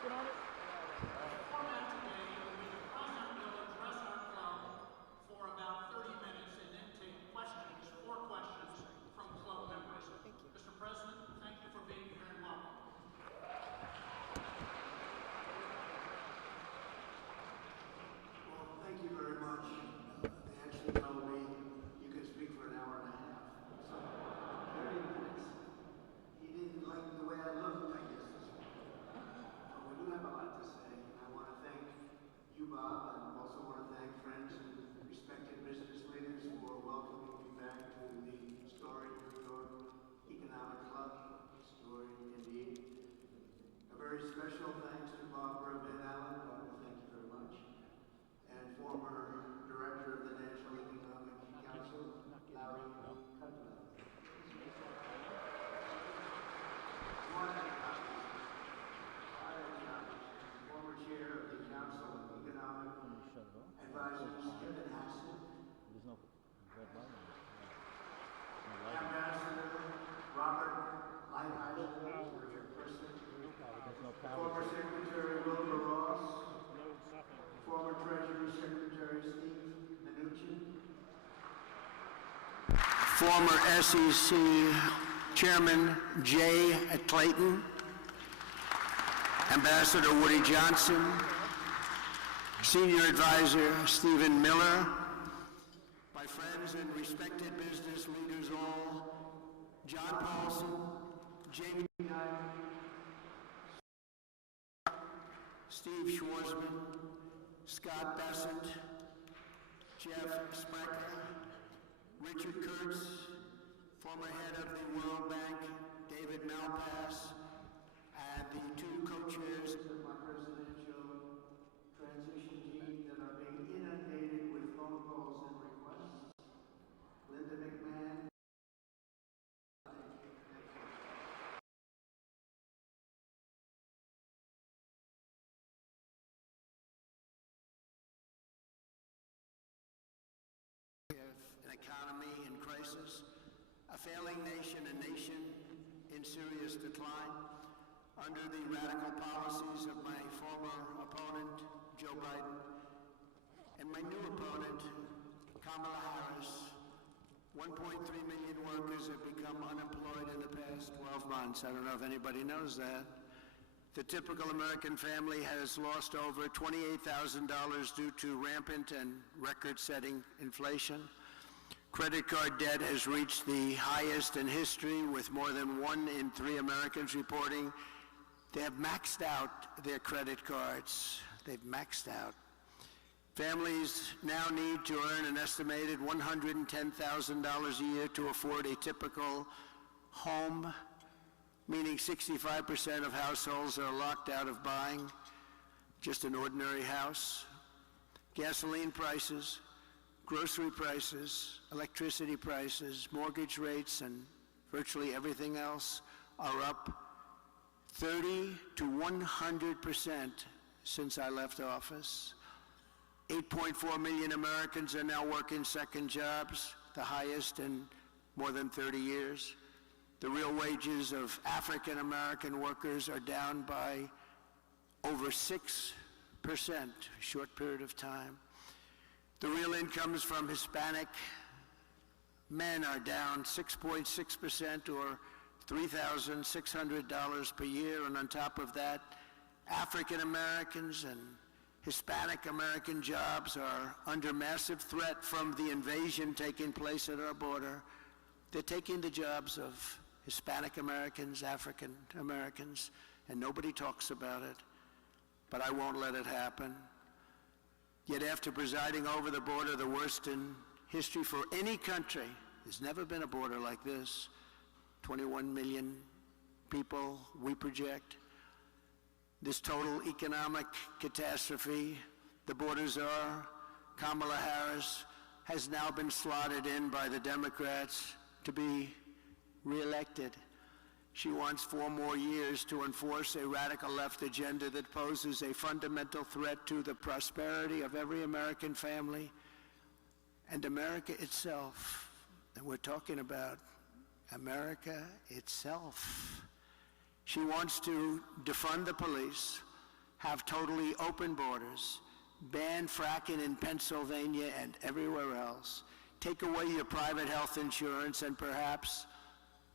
Working on it? The format today will be the president will address our club for about 30 minutes and then take questions, 4 questions from club members. Thank you. Mr. President, thank you for being here and welcome. Well, thank you very much. They actually told me you could speak for an hour and a half. So, 30 minutes. He didn't like the way I looked, I guess. But we do have a lot to say. And I want to thank you, Bob, and also want to thank friends and respected business leaders for welcoming me back to the storied New York Economic Club. Storied indeed. A very special thanks to Barbara Van Allen. Barbara, thank you very much. And former director of the National Economic Council, Larry Kudlow. Former chair of the Council of Economic Advisors, Kevin Hassett. There's no red line. Ambassador Robert Lighthizer, Richard Person. There's no power. Former Secretary Wilbur Ross. Former Treasury Secretary Steve Mnuchin. Former SEC Chairman Jay Clayton. Ambassador Woody Johnson. Senior Advisor Stephen Miller. My friends and respected business leaders all, John Paulson, Jamie Dimon, Steve Schwarzman, Scott Bessent, Jeff Sprecher, Richard Kurtz, former head of the World Bank, David Malpass, and the 2 co-chairs of my presidential transition team that are being inundated with phone calls and requests. Linda McMahon. An economy in crisis, a failing nation, a nation in serious decline, under the radical policies of my former opponent, Joe Biden, and my new opponent, Kamala Harris. 1.3 million workers have become unemployed in the past 12 months. I don't know if anybody knows that. The typical American family has lost over $28,000 due to rampant and record-setting inflation. Credit card debt has reached the highest in history, with more than 1 in 3 Americans reporting they have maxed out their credit cards. They've maxed out. Families now need to earn an estimated $110,000 a year to afford a typical home, meaning 65% of households are locked out of buying just an ordinary house. Gasoline prices, grocery prices, electricity prices, mortgage rates, and virtually everything else are up 30 to 100% since I left office. 8.4 million Americans are now working second jobs, the highest in more than 30 years. The real wages of African American workers are down by over 6%, a short period of time. The real incomes from Hispanic men are down 6.6%, or $3,600 per year, and on top of that, African Americans and Hispanic American jobs are under massive threat from the invasion taking place at our border. They're taking the jobs of Hispanic Americans, African Americans, and nobody talks about it, but I won't let it happen. Yet after presiding over the border, the worst in history for any country, there's never been a border like this. 21 million people, we project. This total economic catastrophe, the border czar, Kamala Harris, has now been slotted in by the Democrats to be reelected. She wants 4 more years to enforce a radical left agenda that poses a fundamental threat to the prosperity of every American family and America itself. And we're talking about America itself. She wants to defund the police, have totally open borders, ban fracking in Pennsylvania and everywhere else, take away your private health insurance, and perhaps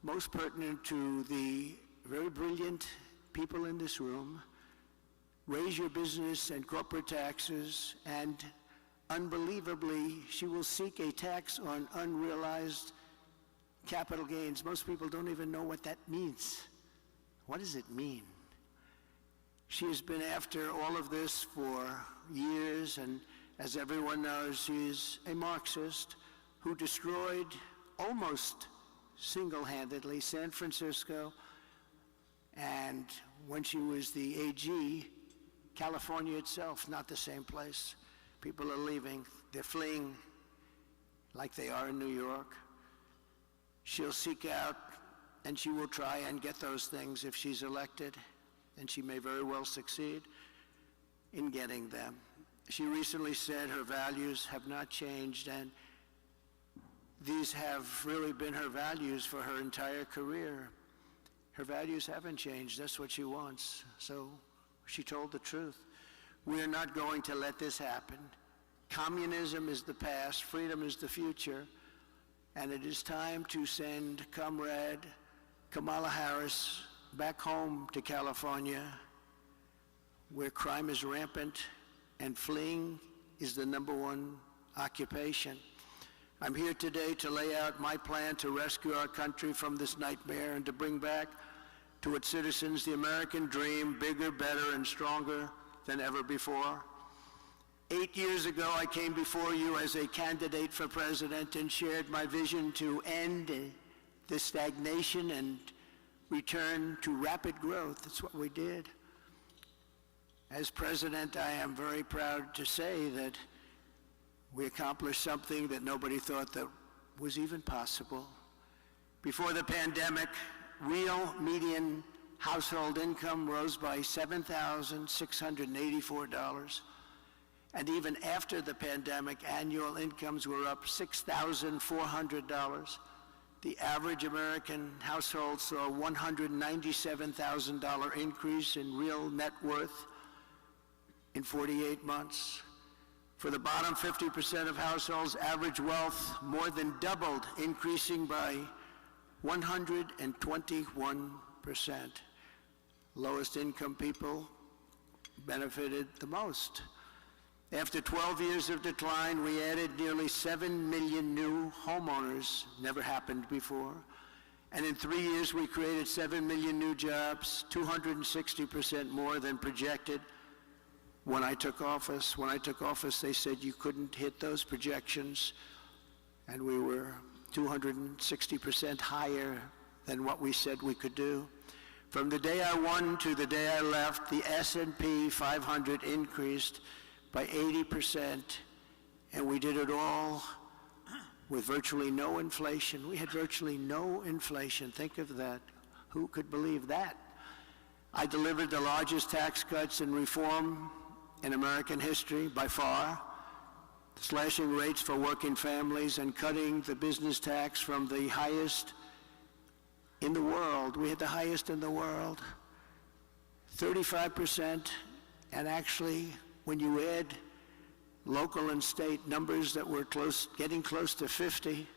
most pertinent to the very brilliant people in this room, raise your business and corporate taxes, and unbelievably, she will seek a tax on unrealized capital gains. Most people don't even know what that means. What does it mean? She has been after all of this for years, and as everyone knows, she's a Marxist who destroyed almost single-handedly San Francisco, and when she was the AG, California itself, not the same place. People are leaving. They're fleeing like they are in New York. She'll seek out and she will try and get those things if she's elected, and she may very well succeed in getting them. She recently said her values have not changed, and these have really been her values for her entire career. Her values haven't changed. That's what she wants. So she told the truth. We are not going to let this happen. Communism is the past, freedom is the future, and it is time to send Comrade Kamala Harris back home to California, where crime is rampant and fleeing is the #1 occupation. I'm here today to lay out my plan to rescue our country from this nightmare and to bring back to its citizens the American dream, bigger, better, and stronger than ever before. 8 years ago, I came before you as a candidate for president and shared my vision to end the stagnation and return to rapid growth. That's what we did. As president, I am very proud to say that we accomplished something that nobody thought that was even possible. Before the pandemic, real median household income rose by $7,684. And even after the pandemic, annual incomes were up $6,400. The average American household saw a $197,000 increase in real net worth in 48 months. For the bottom 50% of households, average wealth more than doubled, increasing by 121%. Lowest income people benefited the most. After 12 years of decline, we added nearly 7 million new homeowners, never happened before. And in 3 years, we created 7 million new jobs, 260% more than projected when I took office. When I took office, they said you couldn't hit those projections, and we were 260% higher than what we said we could do. From the day I won to the day I left, the S&P 500 increased by 80%, and we did it all with virtually no inflation. We had virtually no inflation. Think of that. Who could believe that? I delivered the largest tax cuts and reform in American history by far, slashing rates for working families and cutting the business tax from the highest in the world. We had the highest in the world, 35%, and actually, when you add local and state numbers that were getting close to 50,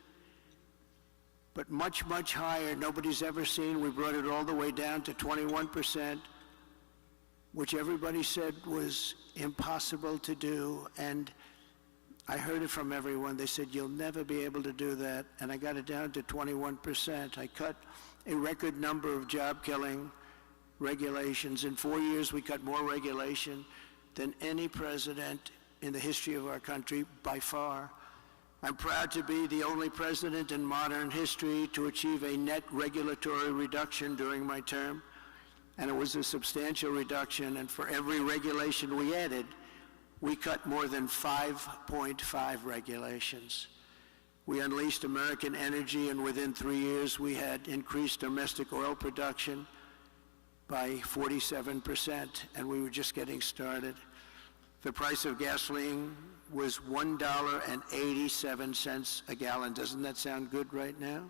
but much, much higher, nobody's ever seen. We brought it all the way down to 21%, which everybody said was impossible to do, and I heard it from everyone. They said, you'll never be able to do that, and I got it down to 21%. I cut a record number of job-killing regulations. In 4 years, we cut more regulation than any president in the history of our country, by far. I'm proud to be the only president in modern history to achieve a net regulatory reduction during my term, and it was a substantial reduction, and for every regulation we added, we cut more than 5.5 regulations. We unleashed American energy, and within 3 years, we had increased domestic oil production by 47%, and we were just getting started. The price of gasoline was $1.87 a gallon. Doesn't that sound good right now?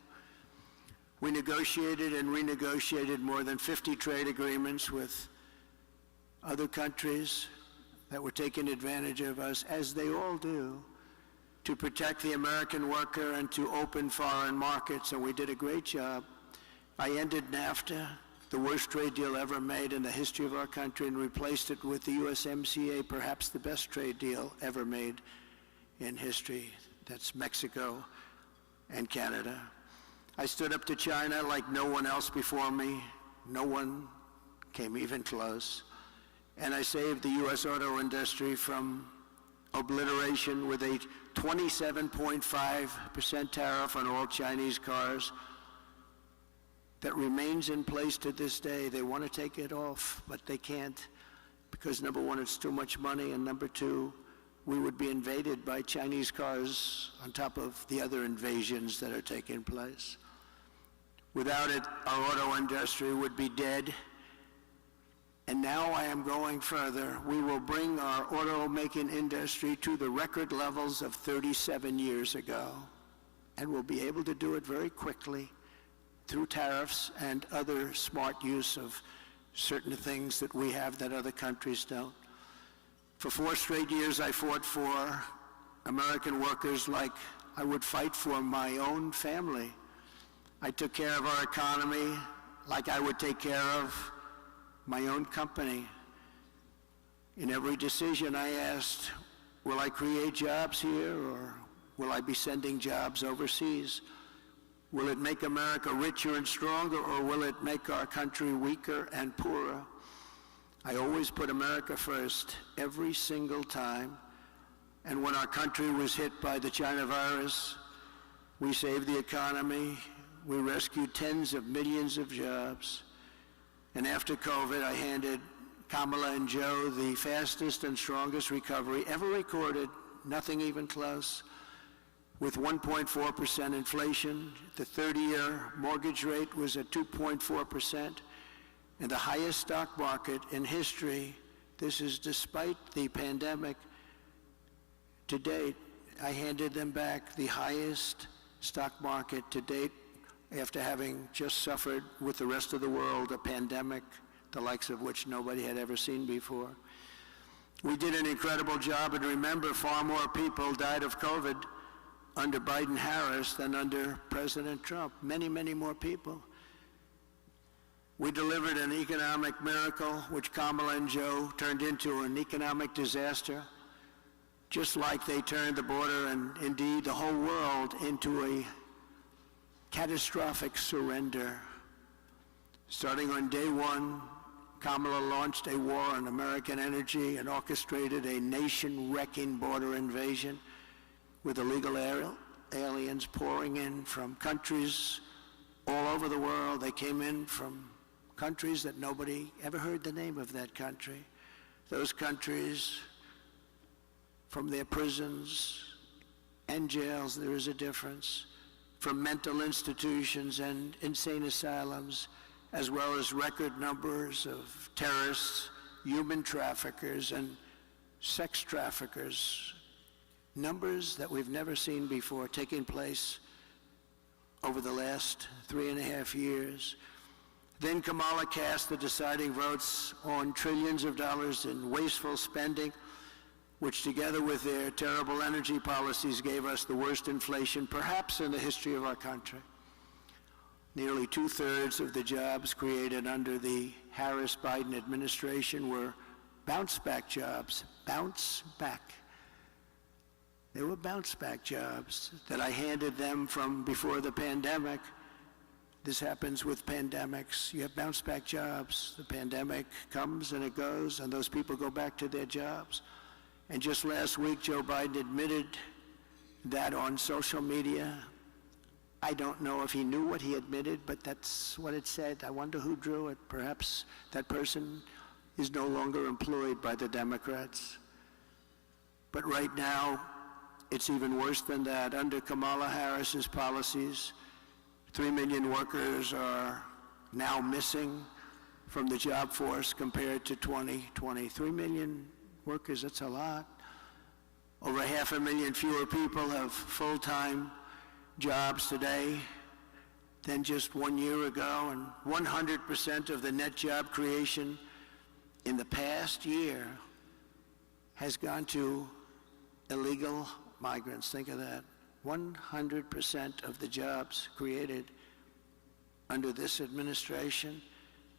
We negotiated and renegotiated more than 50 trade agreements with other countries that were taking advantage of us, as they all do, to protect the American worker and to open foreign markets, and we did a great job. I ended NAFTA, the worst trade deal ever made in the history of our country, and replaced it with the USMCA, perhaps the best trade deal ever made in history. That's Mexico and Canada. I stood up to China like no one else before me. No one came even close. And I saved the U.S. auto industry from obliteration with a 27.5% tariff on all Chinese cars that remains in place to this day. They want to take it off, but they can't, because number one, it's too much money, and number two, we would be invaded by Chinese cars on top of the other invasions that are taking place. Without it, our auto industry would be dead. And now I am going further. We will bring our automaking industry to the record levels of 37 years ago. And we'll be able to do it very quickly through tariffs and other smart use of certain things that we have that other countries don't. For 4 straight years, I fought for American workers like I would fight for my own family. I took care of our economy like I would take care of my own company. In every decision I asked, will I create jobs here, or will I be sending jobs overseas? Will it make America richer and stronger, or will it make our country weaker and poorer? I always put America first, every single time. And when our country was hit by the China virus, we saved the economy. We rescued tens of millions of jobs. And after COVID, I handed Kamala and Joe the fastest and strongest recovery ever recorded, nothing even close. With 1.4% inflation, the 30-year mortgage rate was at 2.4%, and the highest stock market in history. This is despite the pandemic. To date, I handed them back the highest stock market to date, after having just suffered with the rest of the world a pandemic, the likes of which nobody had ever seen before. We did an incredible job, and remember, far more people died of COVID under Biden-Harris than under President Trump. Many, many more people. We delivered an economic miracle, which Kamala and Joe turned into an economic disaster, just like they turned the border and indeed the whole world into a catastrophic surrender. Starting on day one, Kamala launched a war on American energy and orchestrated a nation-wrecking border invasion with illegal aliens pouring in from countries all over the world. They came in from countries that nobody ever heard the name of that country. Those countries, from their prisons and jails, there is a difference, from mental institutions and insane asylums, as well as record numbers of terrorists, human traffickers, and sex traffickers. Numbers that we've never seen before taking place over the last 3.5 years. Then Kamala cast the deciding votes on trillions of dollars in wasteful spending, which together with their terrible energy policies gave us the worst inflation perhaps in the history of our country. Nearly 2/3 of the jobs created under the Harris-Biden administration were bounce-back jobs. Bounce back. They were bounce-back jobs that I handed them from before the pandemic. This happens with pandemics. You have bounce-back jobs. The pandemic comes and it goes, and those people go back to their jobs. And just last week, Joe Biden admitted that on social media. I don't know if he knew what he admitted, but that's what it said. I wonder who drew it. Perhaps that person is no longer employed by the Democrats. But right now, it's even worse than that. Under Kamala Harris's policies, 3 million workers are now missing from the job force compared to 2020. 3 million workers, that's a lot. Over 500,000 fewer people have full-time jobs today than just 1 year ago, and 100% of the net job creation in the past year has gone to illegal migrants. Think of that. 100% of the jobs created under this administration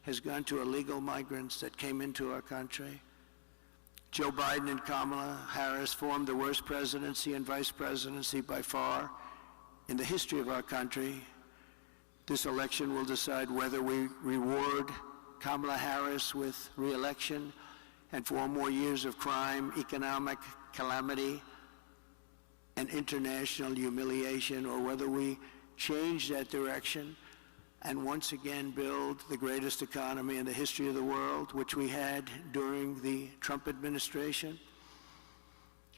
has gone to illegal migrants that came into our country. Joe Biden and Kamala Harris formed the worst presidency and vice presidency by far in the history of our country. This election will decide whether we reward Kamala Harris with re-election and 4 more years of crime, economic calamity, and international humiliation, or whether we change that direction and once again build the greatest economy in the history of the world, which we had during the Trump administration.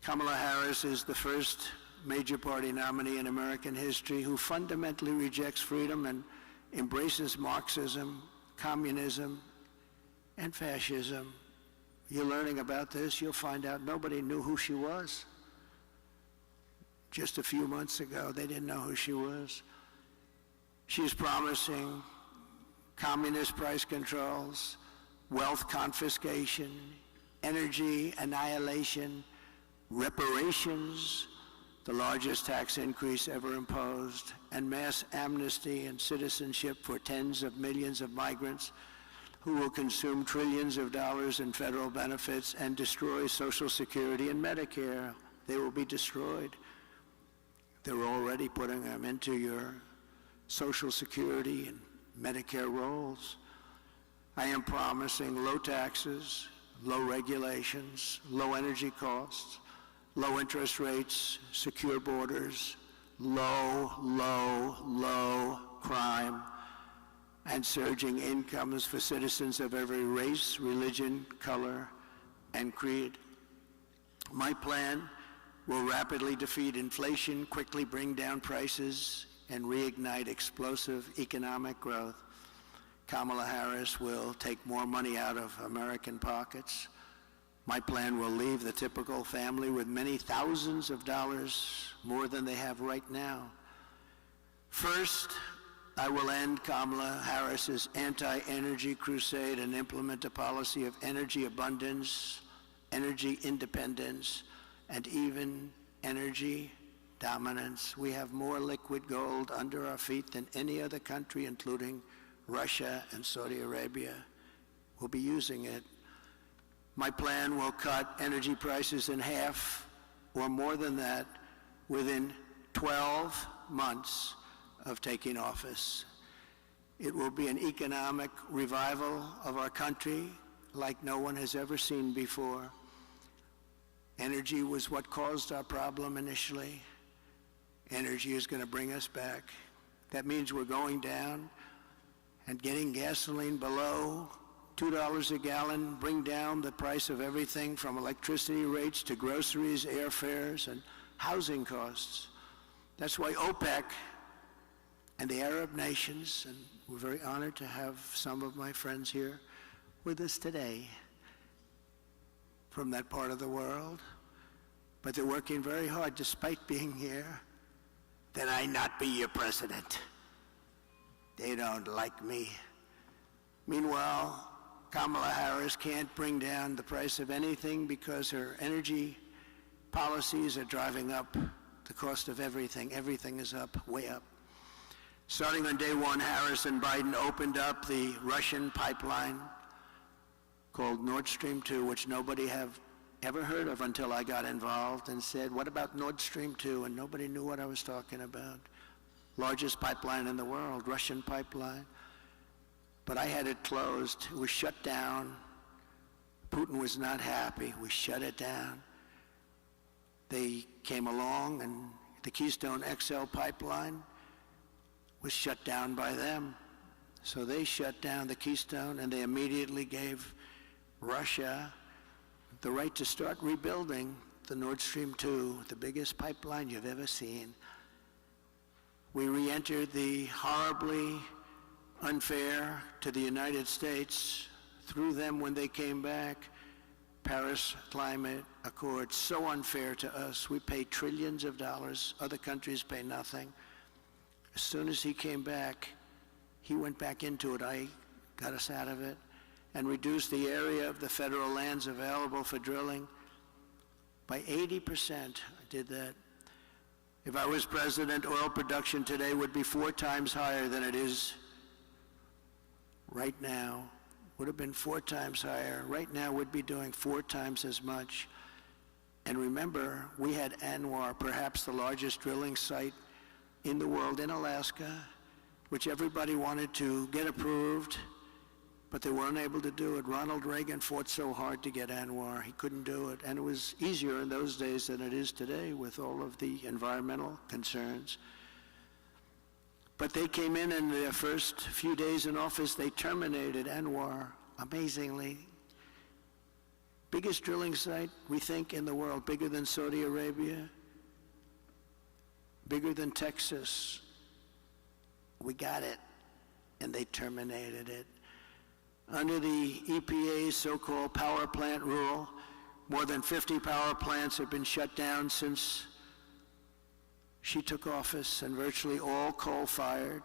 Kamala Harris is the first major party nominee in American history who fundamentally rejects freedom and embraces Marxism, communism, and fascism. You're learning about this, you'll find out nobody knew who she was. Just a few months ago, they didn't know who she was. She's promising communist price controls, wealth confiscation, energy annihilation, reparations, the largest tax increase ever imposed, and mass amnesty and citizenship for tens of millions of migrants who will consume trillions of dollars in federal benefits and destroy Social Security and Medicare. They will be destroyed. They're already putting them into your Social Security and Medicare rolls. I am promising low taxes, low regulations, low energy costs, low interest rates, secure borders, low crime, and surging incomes for citizens of every race, religion, color, and creed. My plan will rapidly defeat inflation, quickly bring down prices, and reignite explosive economic growth. Kamala Harris will take more money out of American pockets. My plan will leave the typical family with many thousands of dollars more than they have right now. First, I will end Kamala Harris's anti-energy crusade and implement a policy of energy abundance, energy independence, and even energy dominance. We have more liquid gold under our feet than any other country, including Russia and Saudi Arabia. We'll be using it. My plan will cut energy prices in half or more than that within 12 months of taking office. It will be an economic revival of our country like no one has ever seen before. Energy was what caused our problem initially. Energy is going to bring us back. That means we're going down and getting gasoline below $2 a gallon, bring down the price of everything from electricity rates to groceries, airfares, and housing costs. That's why OPEC and the Arab nations, and we're very honored to have some of my friends here with us today from that part of the world, but they're working very hard despite being here, that I not be your president. They don't like me. Meanwhile, Kamala Harris can't bring down the price of anything because her energy policies are driving up the cost of everything. Everything is up, way up. Starting on day one, Harris and Biden opened up the Russian pipeline called Nord Stream 2, which nobody have ever heard of until I got involved and said, what about Nord Stream 2? And nobody knew what I was talking about. Largest pipeline in the world, Russian pipeline. But I had it closed. It was shut down. Putin was not happy. We shut it down. They came along, and the Keystone XL pipeline was shut down by them. So they shut down the Keystone, and they immediately gave Russia the right to start rebuilding the Nord Stream 2, the biggest pipeline you've ever seen. We re-entered the horribly unfair to the United States through them when they came back. Paris Climate Accord, so unfair to us. We pay trillions of dollars. Other countries pay nothing. As soon as he came back, he went back into it. I got us out of it. and reduce the area of the federal lands available for drilling by 80%. I did that. If I was president, oil production today would be 4 times higher than it is right now. Would have been 4 times higher. Right now, we'd be doing 4 times as much. And remember, we had ANWR, perhaps the largest drilling site in the world in Alaska, which everybody wanted to get approved, but they weren't able to do it. Ronald Reagan fought so hard to get ANWR. He couldn't do it. And it was easier in those days than it is today with all of the environmental concerns. But they came in their first few days in office, they terminated ANWR, amazingly. Biggest drilling site, we think, in the world, bigger than Saudi Arabia, bigger than Texas. We got it, and they terminated it. Under the EPA's so-called power plant rule, more than 50 power plants have been shut down since she took office, and virtually all coal-fired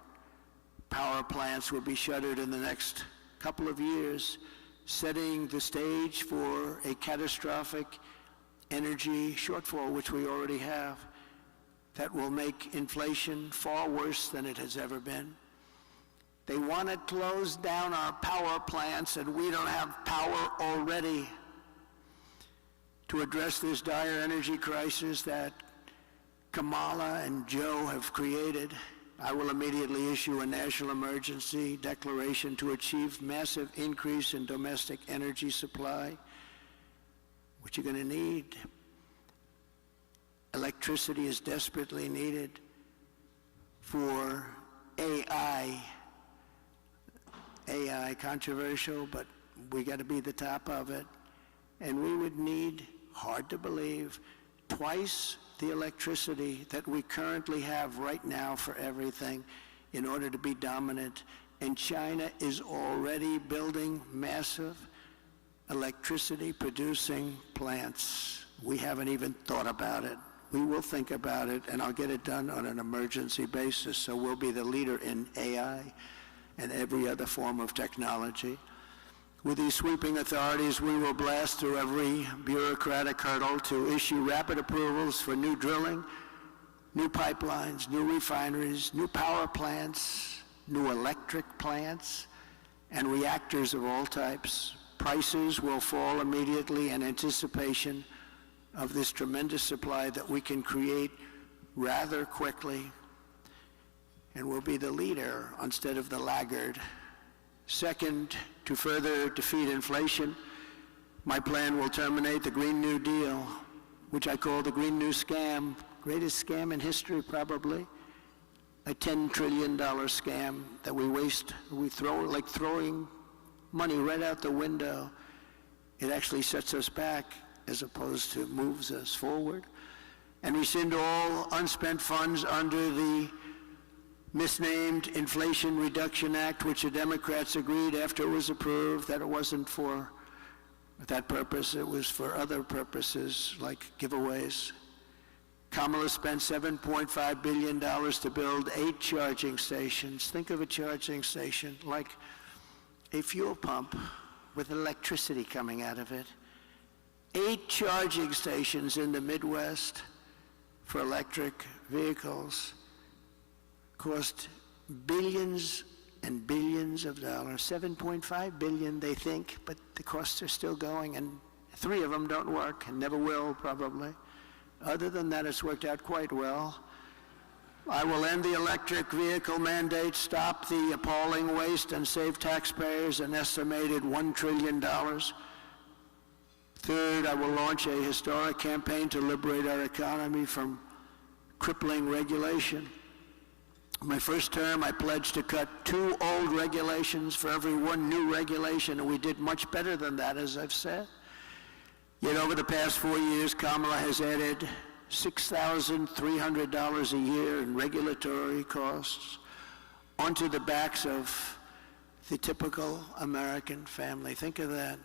power plants will be shuttered in the next couple of years, setting the stage for a catastrophic energy shortfall, which we already have, that will make inflation far worse than it has ever been. They want to close down our power plants, and we don't have power already to address this dire energy crisis that Kamala and Joe have created. I will immediately issue a national emergency declaration to achieve massive increase in domestic energy supply. What you're going to need. Electricity is desperately needed for AI. AI, controversial, but we got to be the top of it. And we would need, hard to believe, twice the electricity that we currently have right now for everything in order to be dominant. And China is already building massive electricity producing plants. We haven't even thought about it. We will think about it, and I'll get it done on an emergency basis. So we'll be the leader in AI and every other form of technology. With these sweeping authorities, we will blast through every bureaucratic hurdle to issue rapid approvals for new drilling, new pipelines, new refineries, new power plants, new electric plants, and reactors of all types. Prices will fall immediately in anticipation of this tremendous supply that we can create rather quickly, and we'll be the leader instead of the laggard. Second, to further defeat inflation, my plan will terminate the Green New Deal, which I call the Green New Scam, greatest scam in history probably, a $10 trillion scam that we waste, we throw like throwing money right out the window. It actually sets us back as opposed to moves us forward. And rescind all unspent funds under the misnamed Inflation Reduction Act, which the Democrats agreed after it was approved that it wasn't for that purpose, it was for other purposes like giveaways. Kamala spent $7.5 billion to build 8 charging stations. Think of a charging station like a fuel pump with electricity coming out of it. 8 charging stations in the Midwest for electric vehicles cost billions and billions of dollars. 7.5 billion, they think, but the costs are still going, and 3 of them don't work and never will, probably. Other than that, it's worked out quite well. I will end the electric vehicle mandate, stop the appalling waste, and save taxpayers an estimated $1 trillion. Third, I will launch a historic campaign to liberate our economy from crippling regulation. My first term, I pledged to cut 2 old regulations for every 1 new regulation, and we did much better than that, as I've said. Yet over the past 4 years, Kamala has added $6,300 a year in regulatory costs onto the backs of the typical American family. Think of that.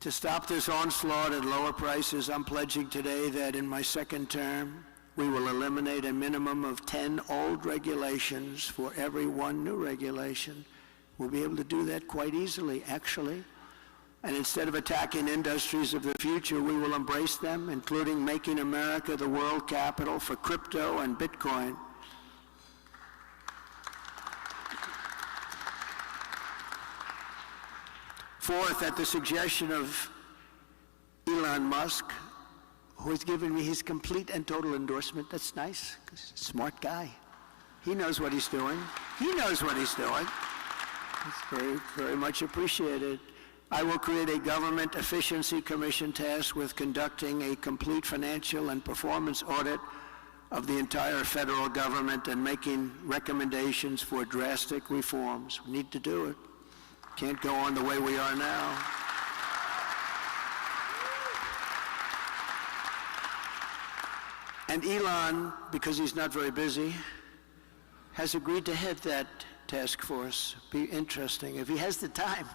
To stop this onslaught and lower prices, I'm pledging today that in my second term, we will eliminate a minimum of 10 old regulations for every 1 new regulation. We'll be able to do that quite easily, actually. And instead of attacking industries of the future, we will embrace them, including making America the world capital for crypto and Bitcoin. Fourth, at the suggestion of Elon Musk, who has given me his complete and total endorsement. That's nice, 'cause he's a smart guy. He knows what he's doing. He knows what he's doing. It's very, very much appreciated. I will create a government efficiency commission tasked with conducting a complete financial and performance audit of the entire federal government and making recommendations for drastic reforms. We need to do it. Can't go on the way we are now. And Elon, because he's not very busy, has agreed to head that task force. Be interesting. If he has the time,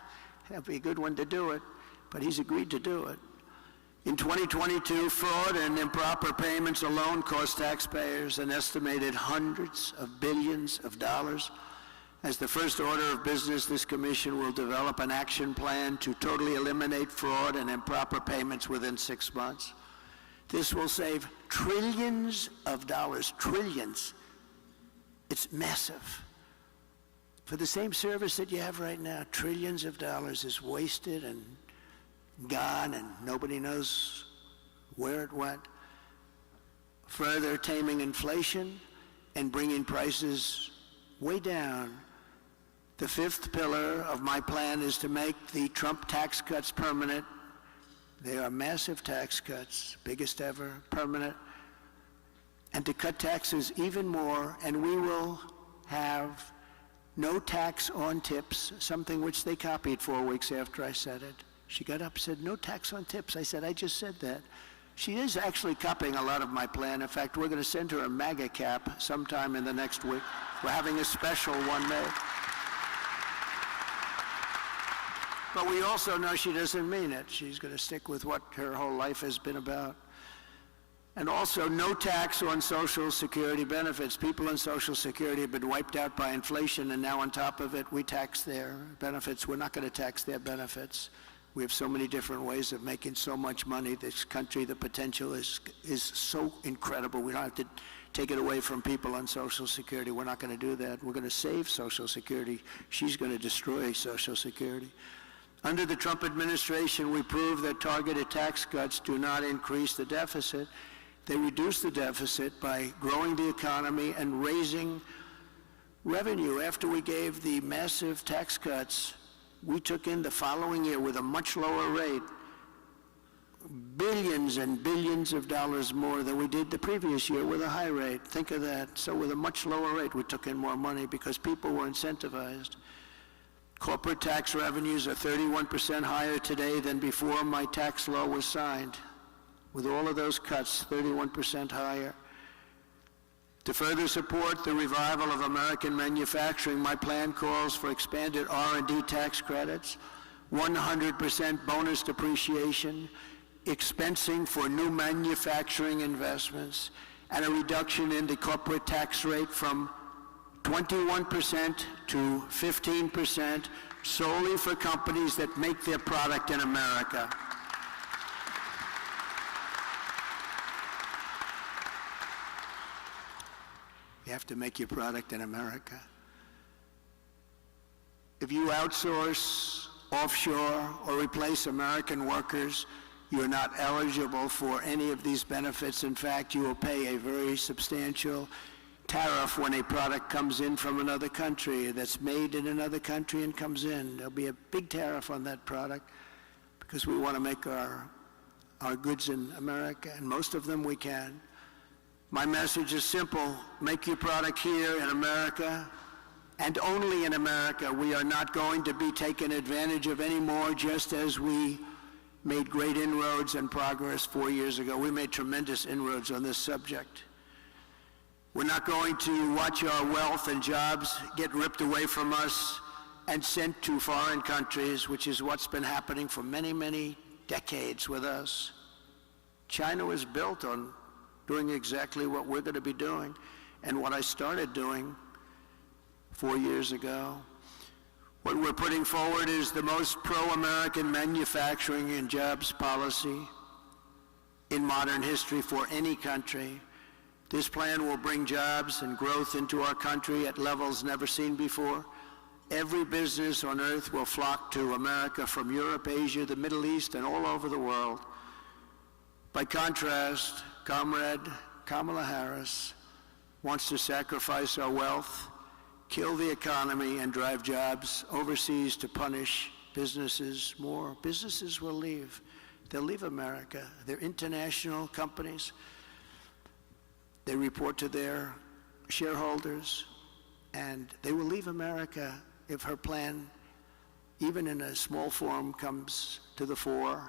that'd be a good one to do it, but he's agreed to do it. In 2022, fraud and improper payments alone cost taxpayers an estimated hundreds of billions of dollars. As the first order of business, this commission will develop an action plan to totally eliminate fraud and improper payments within 6 months. This will save trillions of dollars, trillions. It's massive. For the same service that you have right now, trillions of dollars is wasted and gone, and nobody knows where it went. Further taming inflation and bringing prices way down. The fifth pillar of my plan is to make the Trump tax cuts permanent. They are massive tax cuts, biggest ever, permanent. And to cut taxes even more, and we will have no tax on tips, something which they copied 4 weeks after I said it. She got up and said, no tax on tips. I said, I just said that. She is actually copying a lot of my plan. In fact, we're going to send her a MAGA cap sometime in the next week. We're having a special one made. But we also know she doesn't mean it. She's going to stick with what her whole life has been about. And also, no tax on Social Security benefits. People on Social Security have been wiped out by inflation, and now on top of it, we tax their benefits. We're not going to tax their benefits. We have so many different ways of making so much money. This country, the potential is so incredible. We don't have to take it away from people on Social Security. We're not going to do that. We're going to save Social Security. She's going to destroy Social Security. Under the Trump administration, we proved that targeted tax cuts do not increase the deficit. They reduce the deficit by growing the economy and raising revenue. After we gave the massive tax cuts, we took in the following year with a much lower rate, billions and billions of dollars more than we did the previous year with a high rate. Think of that. So with a much lower rate, we took in more money because people were incentivized. Corporate tax revenues are 31% higher today than before my tax law was signed. With all of those cuts, 31% higher. To further support the revival of American manufacturing, my plan calls for expanded R&D tax credits, 100% bonus depreciation, expensing for new manufacturing investments, and a reduction in the corporate tax rate from 21% to 15% solely for companies that make their product in America. You have to make your product in America. If you outsource, offshore, or replace American workers, you're not eligible for any of these benefits. In fact, you will pay a very substantial tariff when a product comes in from another country that's made in another country and comes in. There'll be a big tariff on that product because we want to make our goods in America, and most of them we can. My message is simple. Make your product here in America, and only in America. We are not going to be taken advantage of anymore, just as we made great inroads and progress 4 years ago. We made tremendous inroads on this subject. We're not going to watch our wealth and jobs get ripped away from us and sent to foreign countries, which is what's been happening for many, many decades with us. China was built on doing exactly what we're going to be doing and what I started doing 4 years ago. What we're putting forward is the most pro-American manufacturing and jobs policy in modern history for any country. This plan will bring jobs and growth into our country at levels never seen before. Every business on earth will flock to America from Europe, Asia, the Middle East, and all over the world. By contrast, Comrade Kamala Harris wants to sacrifice our wealth, kill the economy, and drive jobs overseas to punish businesses more. Businesses will leave. They'll leave America. They're international companies. They report to their shareholders, and they will leave America if her plan, even in a small form, comes to the fore.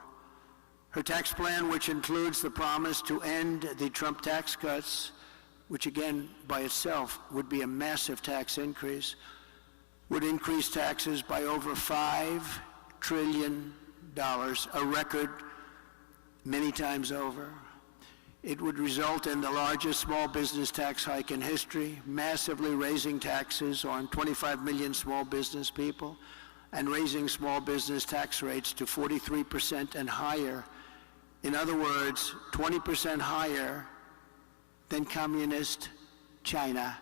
Her tax plan, which includes the promise to end the Trump tax cuts, which again by itself would be a massive tax increase, would increase taxes by over $5 trillion, a record many times over. It would result in the largest small business tax hike in history, massively raising taxes on 25 million small business people and raising small business tax rates to 43% and higher. In other words, 20% higher than communist China.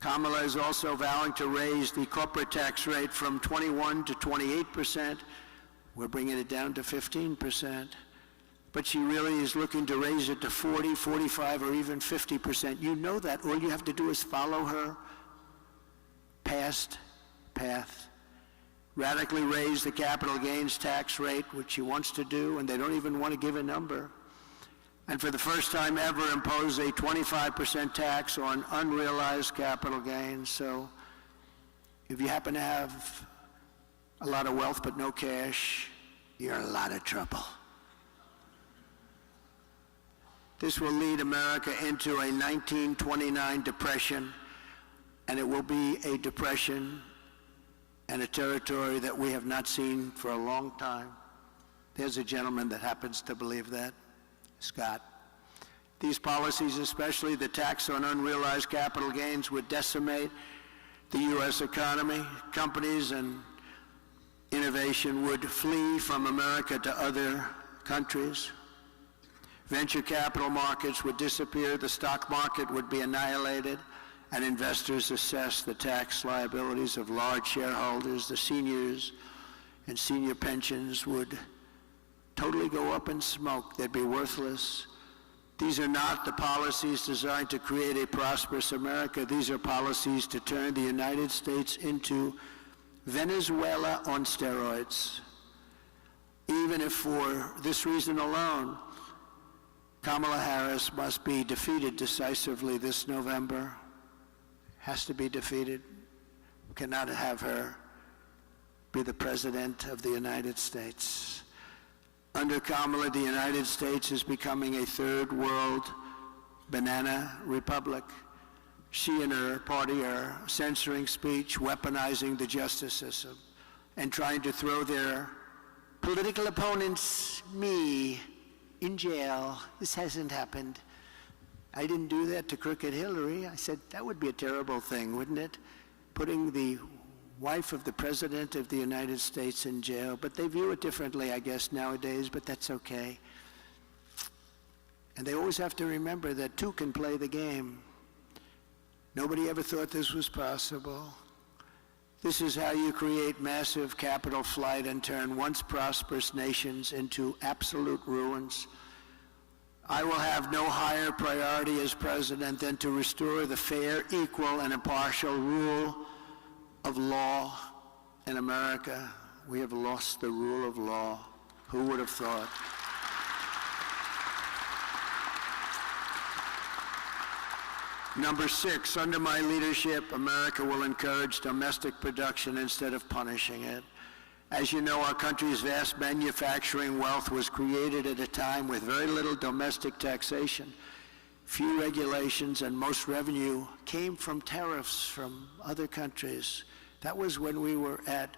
Kamala is also vowing to raise the corporate tax rate from 21 to 28%. We're bringing it down to 15%. But she really is looking to raise it to 40, 45, or even 50%. You know that. All you have to do is follow her past path. Radically raise the capital gains tax rate, which she wants to do, and they don't even want to give a number. And for the first time ever, impose a 25% tax on unrealized capital gains. So if you happen to have a lot of wealth but no cash, you're in a lot of trouble. This will lead America into a 1929 depression, and it will be a depression and a territory that we have not seen for a long time. There's a gentleman that happens to believe that, Scott. These policies, especially the tax on unrealized capital gains, would decimate the U.S. economy. Companies and innovation would flee from America to other countries. Venture capital markets would disappear, the stock market would be annihilated, and investors assess the tax liabilities of large shareholders. The seniors and senior pensions would totally go up in smoke. They'd be worthless. These are not the policies designed to create a prosperous America. These are policies to turn the United States into Venezuela on steroids. Even if for this reason alone, Kamala Harris must be defeated decisively this November. Has to be defeated. Cannot have her be the President of the United States. Under Kamala, the United States is becoming a third world banana republic. She and her party are censoring speech, weaponizing the justice system, and trying to throw their political opponents, me, in jail. This hasn't happened. I didn't do that to Crooked Hillary. I said, that would be a terrible thing, wouldn't it? Putting the wife of the President of the United States in jail. But they view it differently, I guess, nowadays, but that's okay. And they always have to remember that two can play the game. Nobody ever thought this was possible. This is how you create massive capital flight and turn once prosperous nations into absolute ruins. I will have no higher priority as president than to restore the fair, equal, and impartial rule of law in America. We have lost the rule of law. Who would have thought? Number 6, under my leadership, America will encourage domestic production instead of punishing it. As you know, our country's vast manufacturing wealth was created at a time with very little domestic taxation, few regulations, and most revenue came from tariffs from other countries. That was when we were at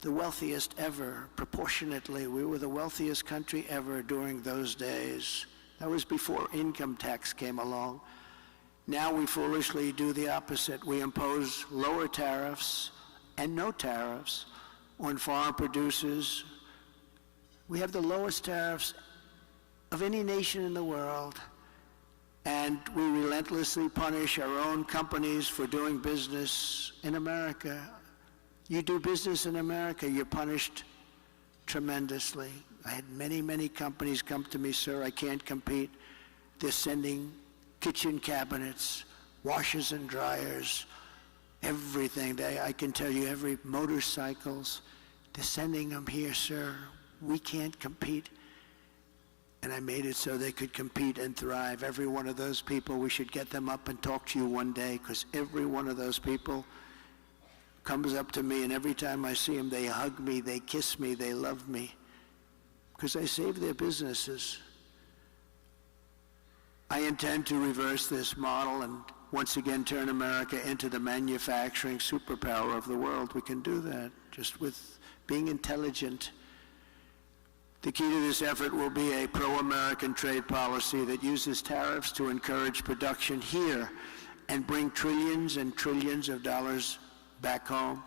the wealthiest ever, proportionately. We were the wealthiest country ever during those days. That was before income tax came along. Now we foolishly do the opposite. We impose lower tariffs and no tariffs on foreign producers. We have the lowest tariffs of any nation in the world, and we relentlessly punish our own companies for doing business in America. You do business in America, you're punished tremendously. I had many companies come to me, sir, I can't compete. They're sending kitchen cabinets, washers and dryers, everything. I can tell you, every motorcycles, they're sending them here, sir. We can't compete. And I made it so they could compete and thrive. Every one of those people, we should get them up and talk to you one day, because every one of those people comes up to me, and every time I see them, they hug me, they kiss me, they love me, because I saved their businesses. I intend to reverse this model and once again turn America into the manufacturing superpower of the world. We can do that just with being intelligent. The key to this effort will be a pro-American trade policy that uses tariffs to encourage production here and bring trillions and trillions of dollars back home.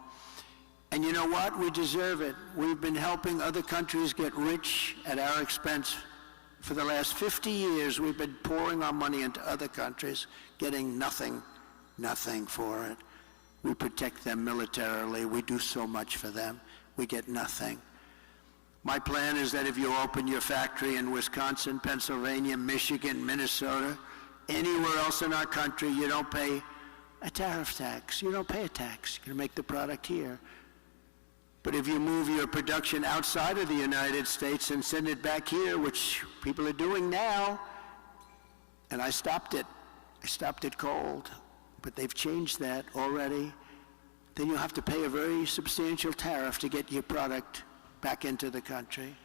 And you know what? We deserve it. We've been helping other countries get rich at our expense. For the last 50 years, we've been pouring our money into other countries, getting nothing for it. We protect them militarily. We do so much for them. We get nothing. My plan is that if you open your factory in Wisconsin, Pennsylvania, Michigan, Minnesota, anywhere else in our country, you don't pay a tariff tax. You don't pay a tax. You're going to make the product here. But if you move your production outside of the United States and send it back here, which people are doing now, and I stopped it cold, but they've changed that already, then you'll have to pay a very substantial tariff to get your product back into the country.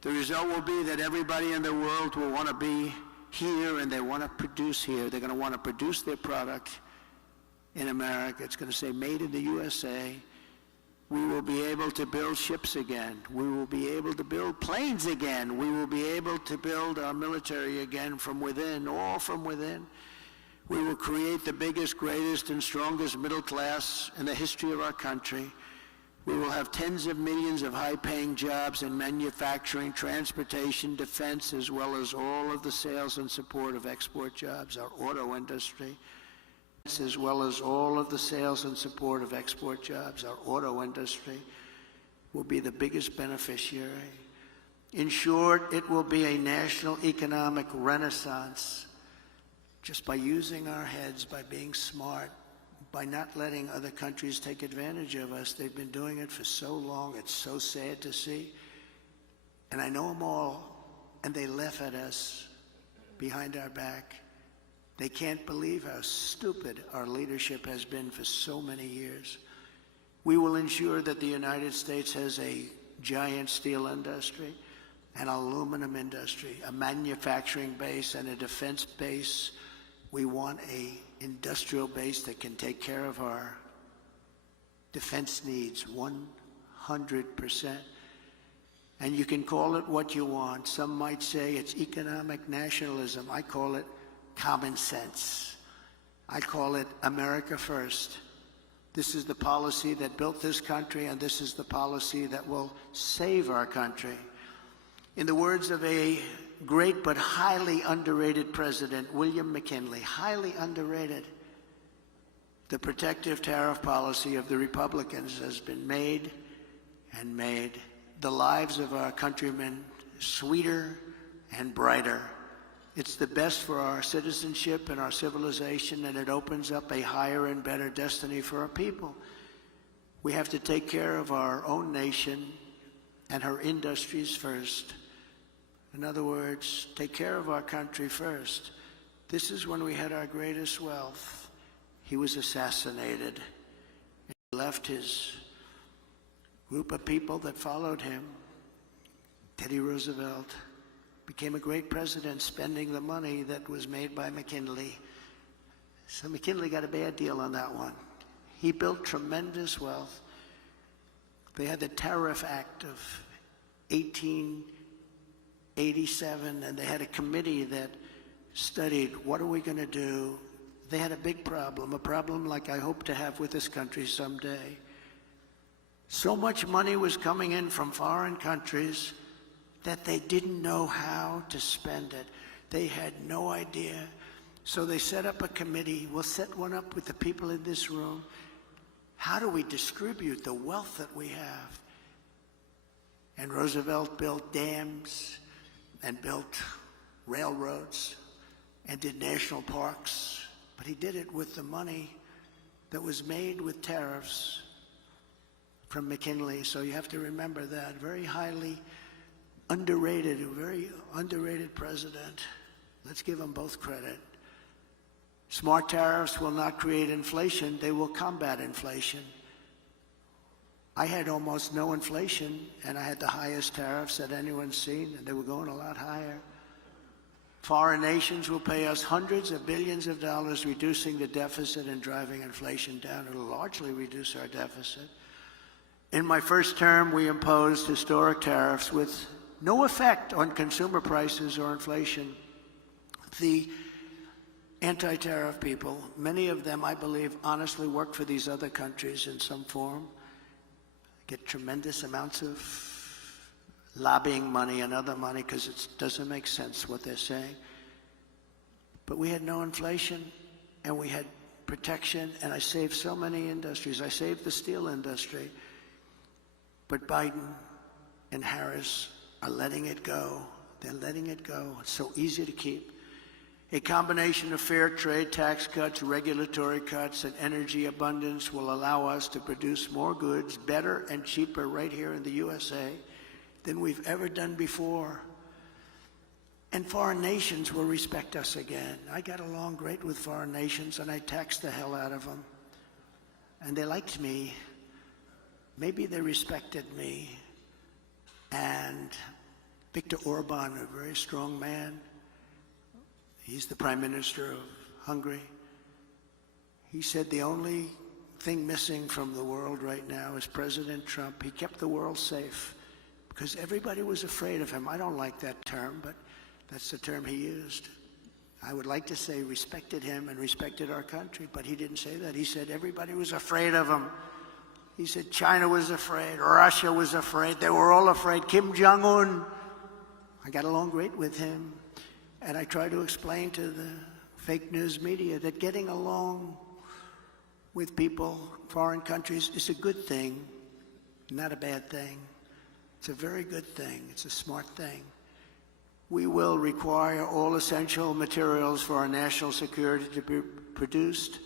The result will be that everybody in the world will want to be here, and they want to produce here. They're going to want to produce their product in America. It's going to say made in the USA. We will be able to build ships again. We will be able to build planes again. We will be able to build our military again from within, all from within. We will create the biggest, greatest, and strongest middle class in the history of our country. We will have tens of millions of high-paying jobs in manufacturing, transportation, defense, as well as all of the sales and support of export jobs, our auto industry, as well as all of the sales and support of export jobs, our auto industry will be the biggest beneficiary. In short, it will be a national economic renaissance just by using our heads, by being smart, by not letting other countries take advantage of us. They've been doing it for so long. It's so sad to see. And I know them all, and they laugh at us behind our back. They can't believe how stupid our leadership has been for so many years. We will ensure that the United States has a giant steel industry, an aluminum industry, a manufacturing base, and a defense base. We want an industrial base that can take care of our defense needs 100%. And you can call it what you want. Some might say it's economic nationalism. I call it common sense. I call it America first. This is the policy that built this country, and this is the policy that will save our country. In the words of a great but highly underrated president, William McKinley, highly underrated, the protective tariff policy of the Republicans has been made and made the lives of our countrymen sweeter and brighter. It's the best for our citizenship and our civilization, and it opens up a higher and better destiny for our people. We have to take care of our own nation and her industries first. In other words, take care of our country first. This is when we had our greatest wealth. He was assassinated. He left his group of people that followed him. Teddy Roosevelt became a great president, spending the money that was made by McKinley. So McKinley got a bad deal on that one. He built tremendous wealth. They had the Tariff Act of 1887, and they had a committee that studied, what are we going to do? They had a big problem, a problem like I hope to have with this country someday. So much money was coming in from foreign countries that they didn't know how to spend it. They had no idea. So they set up a committee. We'll set one up with the people in this room. How do we distribute the wealth that we have? And Roosevelt built dams and built railroads and did national parks. But he did it with the money that was made with tariffs from McKinley. So you have to remember that. Very highly underrated, a very underrated president. Let's give them both credit. Smart tariffs will not create inflation. They will combat inflation. I had almost no inflation, and I had the highest tariffs that anyone's seen, and they were going a lot higher. Foreign nations will pay us hundreds of billions of dollars, reducing the deficit and driving inflation down. It will largely reduce our deficit. In my first term, we imposed historic tariffs with no effect on consumer prices or inflation. The anti-tariff people, many of them, I believe, honestly work for these other countries in some form, get tremendous amounts of lobbying money and other money because it doesn't make sense what they're saying. But we had no inflation, and we had protection, and I saved so many industries. I saved the steel industry. But Biden and Harris are letting it go. They're letting it go. It's so easy to keep. A combination of fair trade, tax cuts, regulatory cuts, and energy abundance will allow us to produce more goods better and cheaper right here in the USA than we've ever done before. And foreign nations will respect us again. I got along great with foreign nations, and I taxed the hell out of them. And they liked me. Maybe they respected me. And Viktor Orban, a very strong man, he's the Prime Minister of Hungary. He said the only thing missing from the world right now is President Trump. He kept the world safe because everybody was afraid of him. I don't like that term, but that's the term he used. I would like to say respected him and respected our country, but he didn't say that. He said everybody was afraid of him. He said China was afraid, Russia was afraid, they were all afraid. Kim Jong-un, I got along great with him. And I try to explain to the fake news media that getting along with people, foreign countries, is a good thing, not a bad thing. It's a very good thing. It's a smart thing. We will require all essential materials for our national security to be produced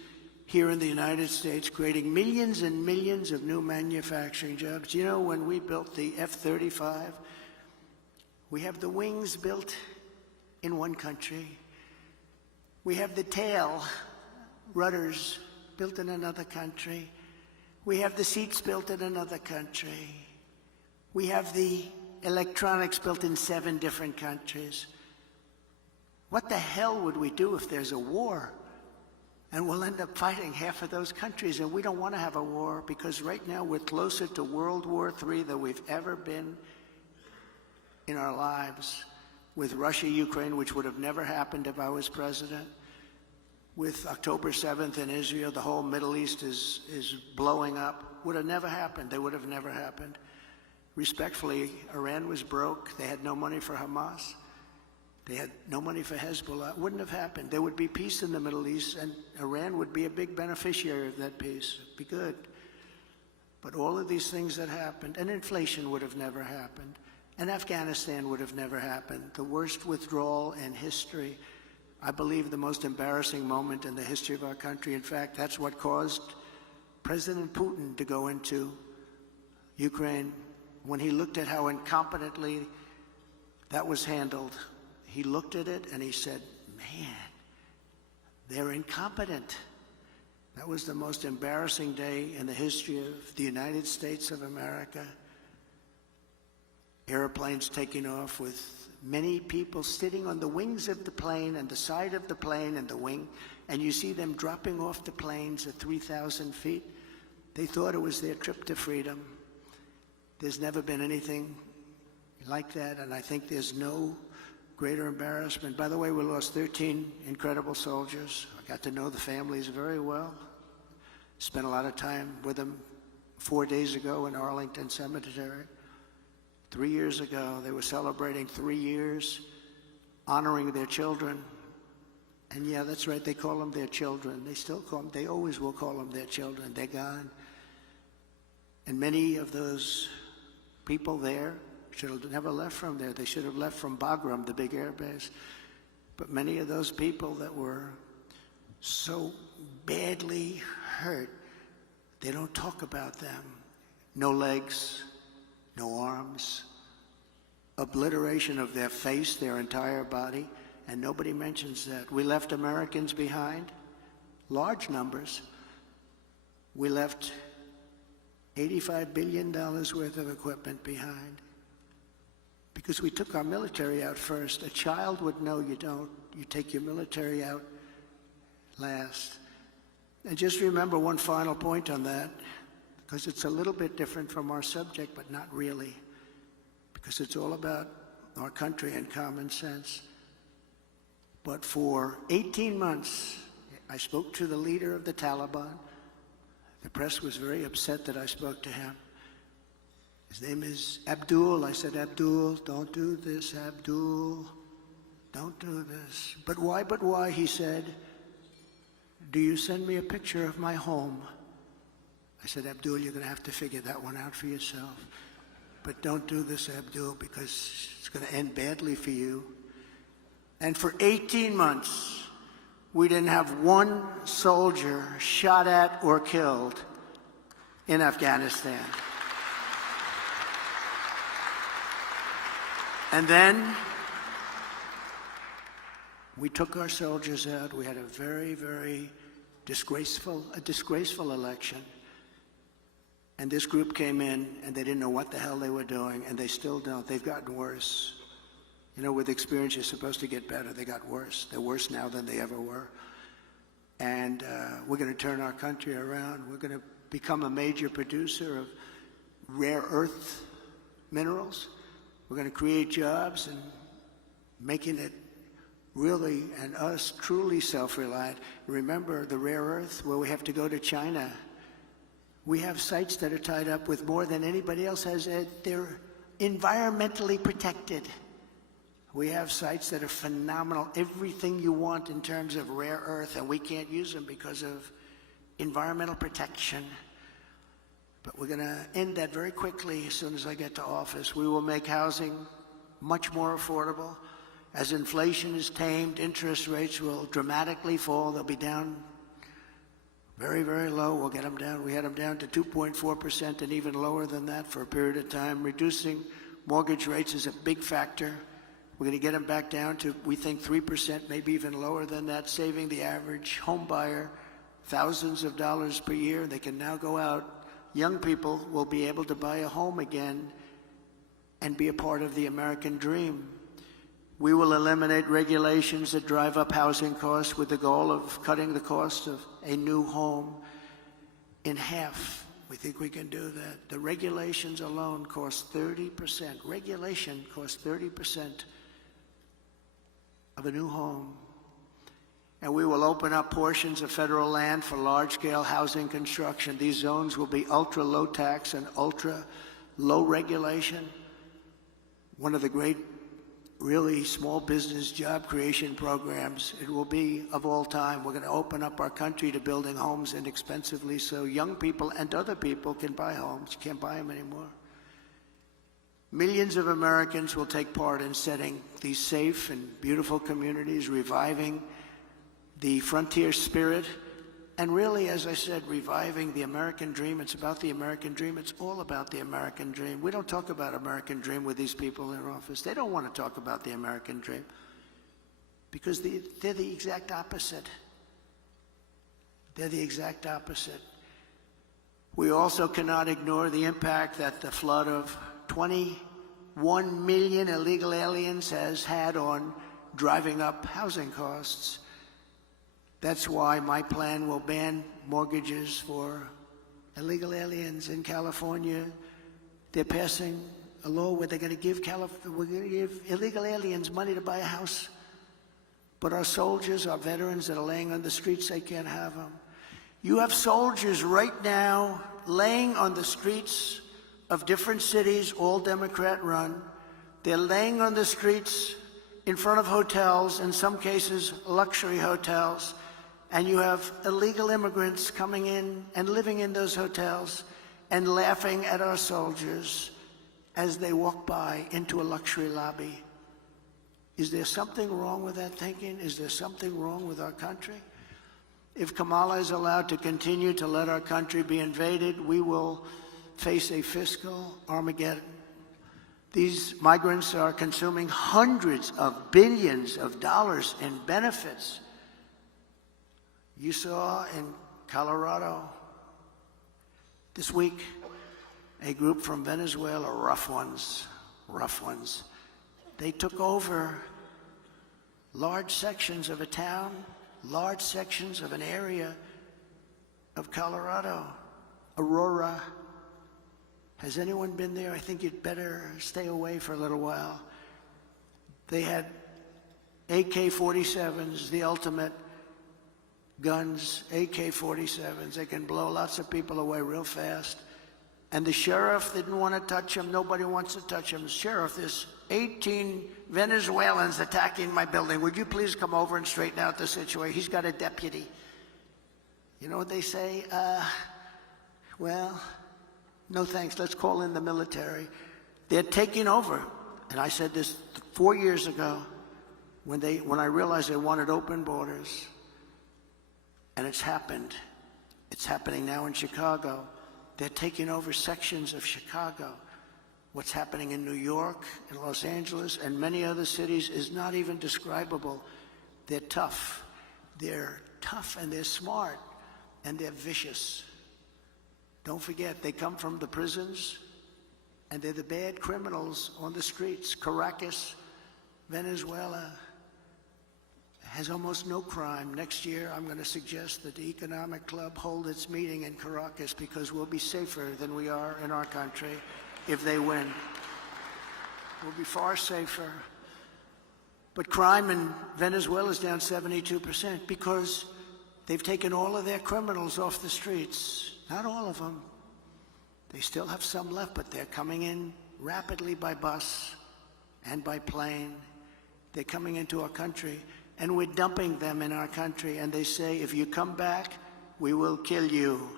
here in the United States, creating millions and millions of new manufacturing jobs. You know, when we built the F-35, we have the wings built in one country. We have the tail, rudders, built in another country. We have the seats built in another country. We have the electronics built in 7 different countries. What the hell would we do if there's a war? And we'll end up fighting half of those countries, and we don't want to have a war because right now we're closer to World War III than we've ever been in our lives. With Russia, Ukraine, which would have never happened if I was president. With October 7th in Israel, the whole Middle East is blowing up. Would have never happened. They would have never happened. Respectfully, Iran was broke. They had no money for Hamas. They had no money for Hezbollah. It wouldn't have happened. There would be peace in the Middle East, and Iran would be a big beneficiary of that peace. It'd be good. But all of these things that happened, and inflation would have never happened. And Afghanistan would have never happened. The worst withdrawal in history. I believe the most embarrassing moment in the history of our country. In fact, that's what caused President Putin to go into Ukraine. When he looked at how incompetently that was handled, he looked at it and he said, man, they're incompetent. That was the most embarrassing day in the history of the United States of America. Airplanes taking off with many people sitting on the wings of the plane and the side of the plane and the wing, and you see them dropping off the planes at 3,000 feet. They thought it was their trip to freedom. There's never been anything like that, and I think there's no greater embarrassment. By the way, we lost 13 incredible soldiers. I got to know the families very well, spent a lot of time with them 4 days ago in Arlington Cemetery. 3 years ago, they were celebrating 3 years, honoring their children. And yeah, that's right, they call them their children. They still call them, they always will call them their children. They're gone. And many of those people there should have never left from there. They should have left from Bagram, the big air base. But many of those people that were so badly hurt, they don't talk about them. No legs, no arms, obliteration of their face, their entire body, and nobody mentions that. We left Americans behind, large numbers. We left $85 billion worth of equipment behind because we took our military out first. A child would know you don't. You take your military out last. And just remember one final point on that, because it's a little bit different from our subject, but not really, because it's all about our country and common sense. But for 18 months, I spoke to the leader of the Taliban. The press was very upset that I spoke to him. His name is Abdul. I said, Abdul, don't do this, Abdul. Don't do this. But why, he said, do you send me a picture of my home? I said, Abdul, you're going to have to figure that one out for yourself. But don't do this, Abdul, because it's going to end badly for you. And for 18 months, we didn't have one soldier shot at or killed in Afghanistan. And then we took our soldiers out. We had a very, very disgraceful election. And this group came in, and they didn't know what the hell they were doing, and they still don't. They've gotten worse. You know, with experience, you're supposed to get better. They got worse. They're worse now than they ever were. And we're going to turn our country around. We're going to become a major producer of rare earth minerals. We're going to create jobs and making it really, and us, truly self-reliant. Remember the rare earth, where we have to go to China. We have sites that are tied up with more than anybody else has. They're environmentally protected. We have sites that are phenomenal, everything you want in terms of rare earth, and we can't use them because of environmental protection. But we're going to end that very quickly as soon as I get to office. We will make housing much more affordable. As inflation is tamed, interest rates will dramatically fall. They'll be down very, very low. We'll get them down. We had them down to 2.4% and even lower than that for a period of time. Reducing mortgage rates is a big factor. We're going to get them back down to, we think, 3%, maybe even lower than that, saving the average home buyer thousands of dollars per year. They can now go out. Young people will be able to buy a home again and be a part of the American dream. We will eliminate regulations that drive up housing costs with the goal of cutting the cost of a new home in half. We think we can do that. The regulations alone cost 30%. Regulation costs 30% of a new home. And we will open up portions of federal land for large-scale housing construction. These zones will be ultra-low tax and ultra-low regulation. One of the great, really small business job creation programs it will be of all time. We're going to open up our country to building homes inexpensively so young people and other people can buy homes. You can't buy them anymore. Millions of Americans will take part in setting these safe and beautiful communities, reviving the frontier spirit, and really, as I said, reviving the American dream. It's about the American dream. It's all about the American dream. We don't talk about American dream with these people in office. They don't want to talk about the American dream because they're the exact opposite. They're the exact opposite. We also cannot ignore the impact that the flood of 21 million illegal aliens has had on driving up housing costs. That's why my plan will ban mortgages for illegal aliens in California. They're passing a law where they're going to give illegal aliens money to buy a house. But our soldiers, our veterans that are laying on the streets, they can't have them. You have soldiers right now laying on the streets of different cities, all Democrat-run. They're laying on the streets in front of hotels, in some cases luxury hotels, and you have illegal immigrants coming in and living in those hotels and laughing at our soldiers as they walk by into a luxury lobby. Is there something wrong with that thinking? Is there something wrong with our country? If Kamala is allowed to continue to let our country be invaded, we will face a fiscal Armageddon. These migrants are consuming hundreds of billions of dollars in benefits. You saw in Colorado this week a group from Venezuela, rough ones, they took over large sections of a town, large sections of an area of Colorado, Aurora. Has anyone been there? I think you'd better stay away for a little while. They had AK-47s, the ultimate guns, AK-47s. They can blow lots of people away real fast. And the sheriff didn't want to touch him. Nobody wants to touch him. Sheriff, there's 18 Venezuelans attacking my building. Would you please come over and straighten out the situation? He's got a deputy. You know what they say? Well, no thanks. Let's call in the military. They're taking over. And I said this 4 years ago when I realized they wanted open borders. And it's happened. It's happening now in Chicago. They're taking over sections of Chicago. What's happening in New York, in Los Angeles, and many other cities is not even describable. They're tough. They're tough and they're smart and they're vicious. Don't forget, they come from the prisons and they're the bad criminals on the streets. Caracas, Venezuela, has almost no crime. Next year, I'm going to suggest that the Economic Club hold its meeting in Caracas because we'll be safer than we are in our country if they win. We'll be far safer. But crime in Venezuela is down 72% because they've taken all of their criminals off the streets. Not all of them. They still have some left, but they're coming in rapidly by bus and by plane. They're coming into our country. And we're dumping them in our country. And they say, if you come back, we will kill you.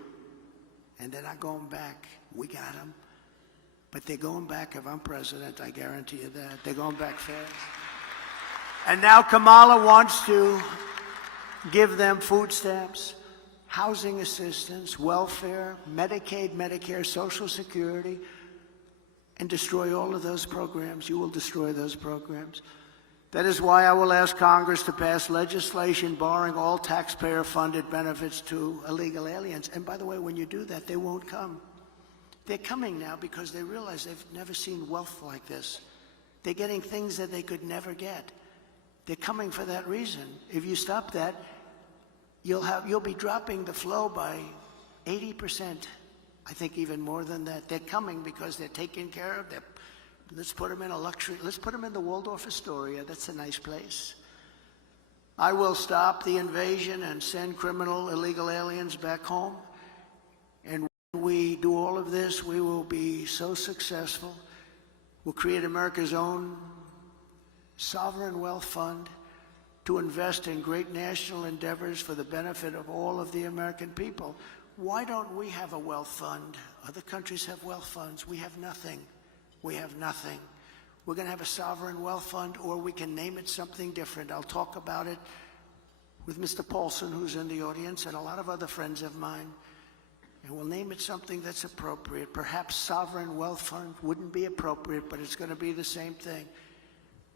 And they're not going back. We got them. But they're going back if I'm president, I guarantee you that. They're going back fast. And now Kamala wants to give them food stamps, housing assistance, welfare, Medicaid, Medicare, Social Security, and destroy all of those programs. You will destroy those programs. That is why I will ask Congress to pass legislation barring all taxpayer-funded benefits to illegal aliens. And by the way, when you do that, they won't come. They're coming now because they realize they've never seen wealth like this. They're getting things that they could never get. They're coming for that reason. If you stop that, you'll be dropping the flow by 80%. I think even more than that. They're coming because they're taken care of. Let's put them in a luxury. Let's put them in the Waldorf Astoria. That's a nice place. I will stop the invasion and send criminal illegal aliens back home. And when we do all of this, we will be so successful. We'll create America's own sovereign wealth fund to invest in great national endeavors for the benefit of all of the American people. Why don't we have a wealth fund? Other countries have wealth funds. We have nothing. We have nothing. We're going to have a sovereign wealth fund, or we can name it something different. I'll talk about it with Mr. Paulson, who's in the audience, and a lot of other friends of mine. And we'll name it something that's appropriate. Perhaps sovereign wealth fund wouldn't be appropriate, but it's going to be the same thing.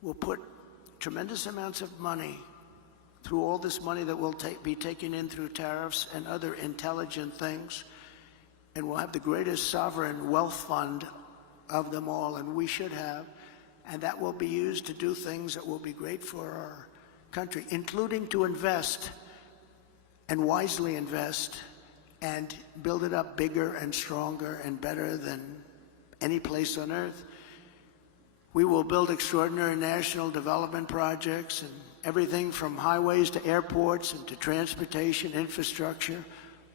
We'll put tremendous amounts of money through all this money that will be taken in through tariffs and other intelligent things, and we'll have the greatest sovereign wealth fund of them all, and we should have, and that will be used to do things that will be great for our country, including to invest and wisely invest and build it up bigger and stronger and better than any place on earth. We will build extraordinary national development projects and everything from highways to airports and to transportation infrastructure,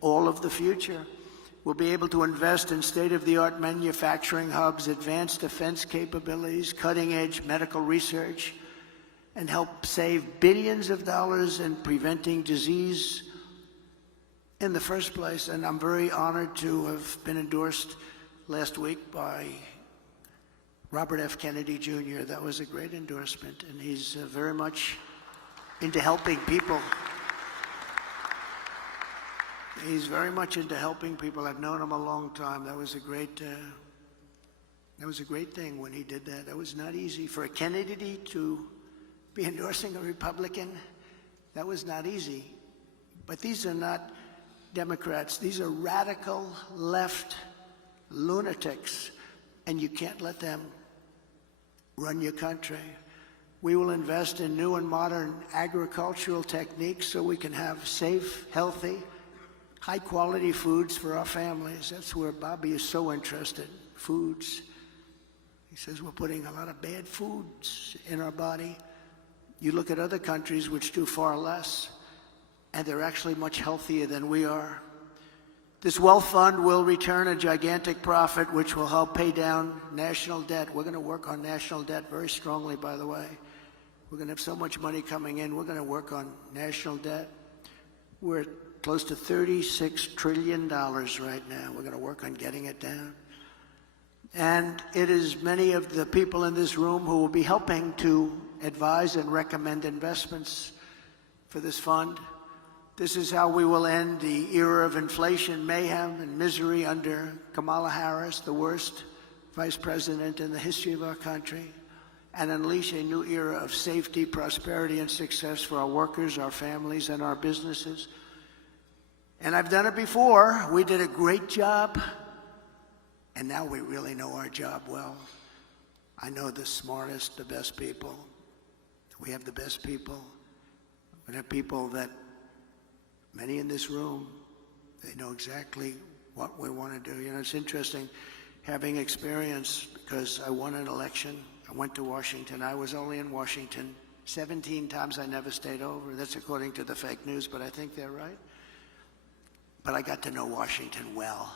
all of the future. We'll be able to invest in state-of-the-art manufacturing hubs, advanced defense capabilities, cutting-edge medical research, and help save billions of dollars in preventing disease in the first place. And I'm very honored to have been endorsed last week by Robert F. Kennedy Jr. That was a great endorsement, and he's very much into helping people. He's very much into helping people. I've known him a long time. That was a great thing when he did that. That was not easy for a Kennedy to be endorsing a Republican. That was not easy. But these are not Democrats. These are radical left lunatics, and you can't let them run your country. We will invest in new and modern agricultural techniques so we can have safe, healthy, high-quality foods for our families. That's where Bobby is so interested, foods. He says we're putting a lot of bad foods in our body. You look at other countries which do far less, and they're actually much healthier than we are. This wealth fund will return a gigantic profit, which will help pay down national debt. We're going to work on national debt very strongly, by the way. We're going to have so much money coming in. We're going to work on national debt. We're at close to $36 trillion right now. We're going to work on getting it down. And it is many of the people in this room who will be helping to advise and recommend investments for this fund. This is how we will end the era of inflation, mayhem, and misery under Kamala Harris, the worst vice president in the history of our country, and unleash a new era of safety, prosperity, and success for our workers, our families, and our businesses. And I've done it before. We did a great job, and now we really know our job well. I know the smartest, the best people. We have the best people. We have people that, many in this room, they know exactly what we want to do. You know, it's interesting having experience, because I won an election. I went to Washington. I was only in Washington 17 times. I never stayed over. That's according to the fake news, but I think they're right. But I got to know Washington well.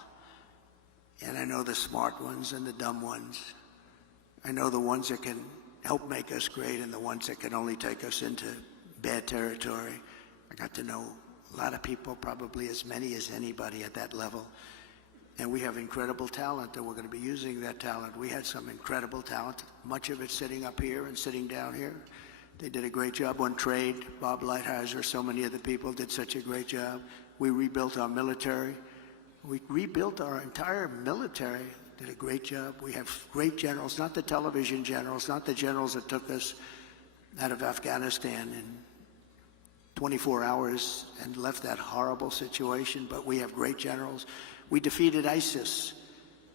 And I know the smart ones and the dumb ones. I know the ones that can help make us great and the ones that can only take us into bad territory. I got to know a lot of people, probably as many as anybody at that level. And we have incredible talent, and we're going to be using that talent. We had some incredible talent, much of it sitting up here and sitting down here. They did a great job on trade. Bob Lighthizer, so many of the people did such a great job. We rebuilt our military. We rebuilt our entire military, did a great job. We have great generals, not the television generals, not the generals that took us out of Afghanistan in 24 hours and left that horrible situation, but we have great generals. We defeated ISIS.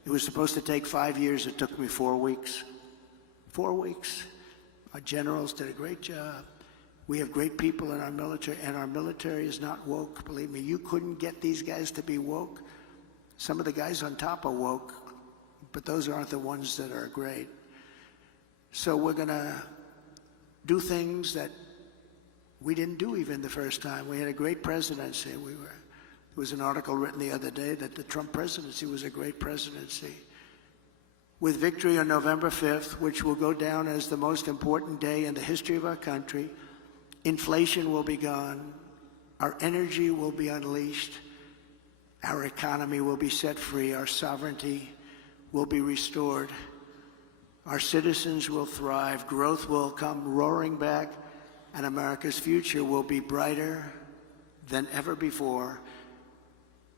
It was supposed to take 5 years. It took me 4 weeks. 4 weeks. Our generals did a great job. We have great people in our military, and our military is not woke. Believe me, you couldn't get these guys to be woke. Some of the guys on top are woke, but those aren't the ones that are great. So we're going to do things that we didn't do even the first time. We had a great presidency. There was an article written the other day that the Trump presidency was a great presidency. With victory on November 5th, which will go down as the most important day in the history of our country, inflation will be gone, our energy will be unleashed, our economy will be set free, our sovereignty will be restored, our citizens will thrive, growth will come roaring back, and America's future will be brighter than ever before.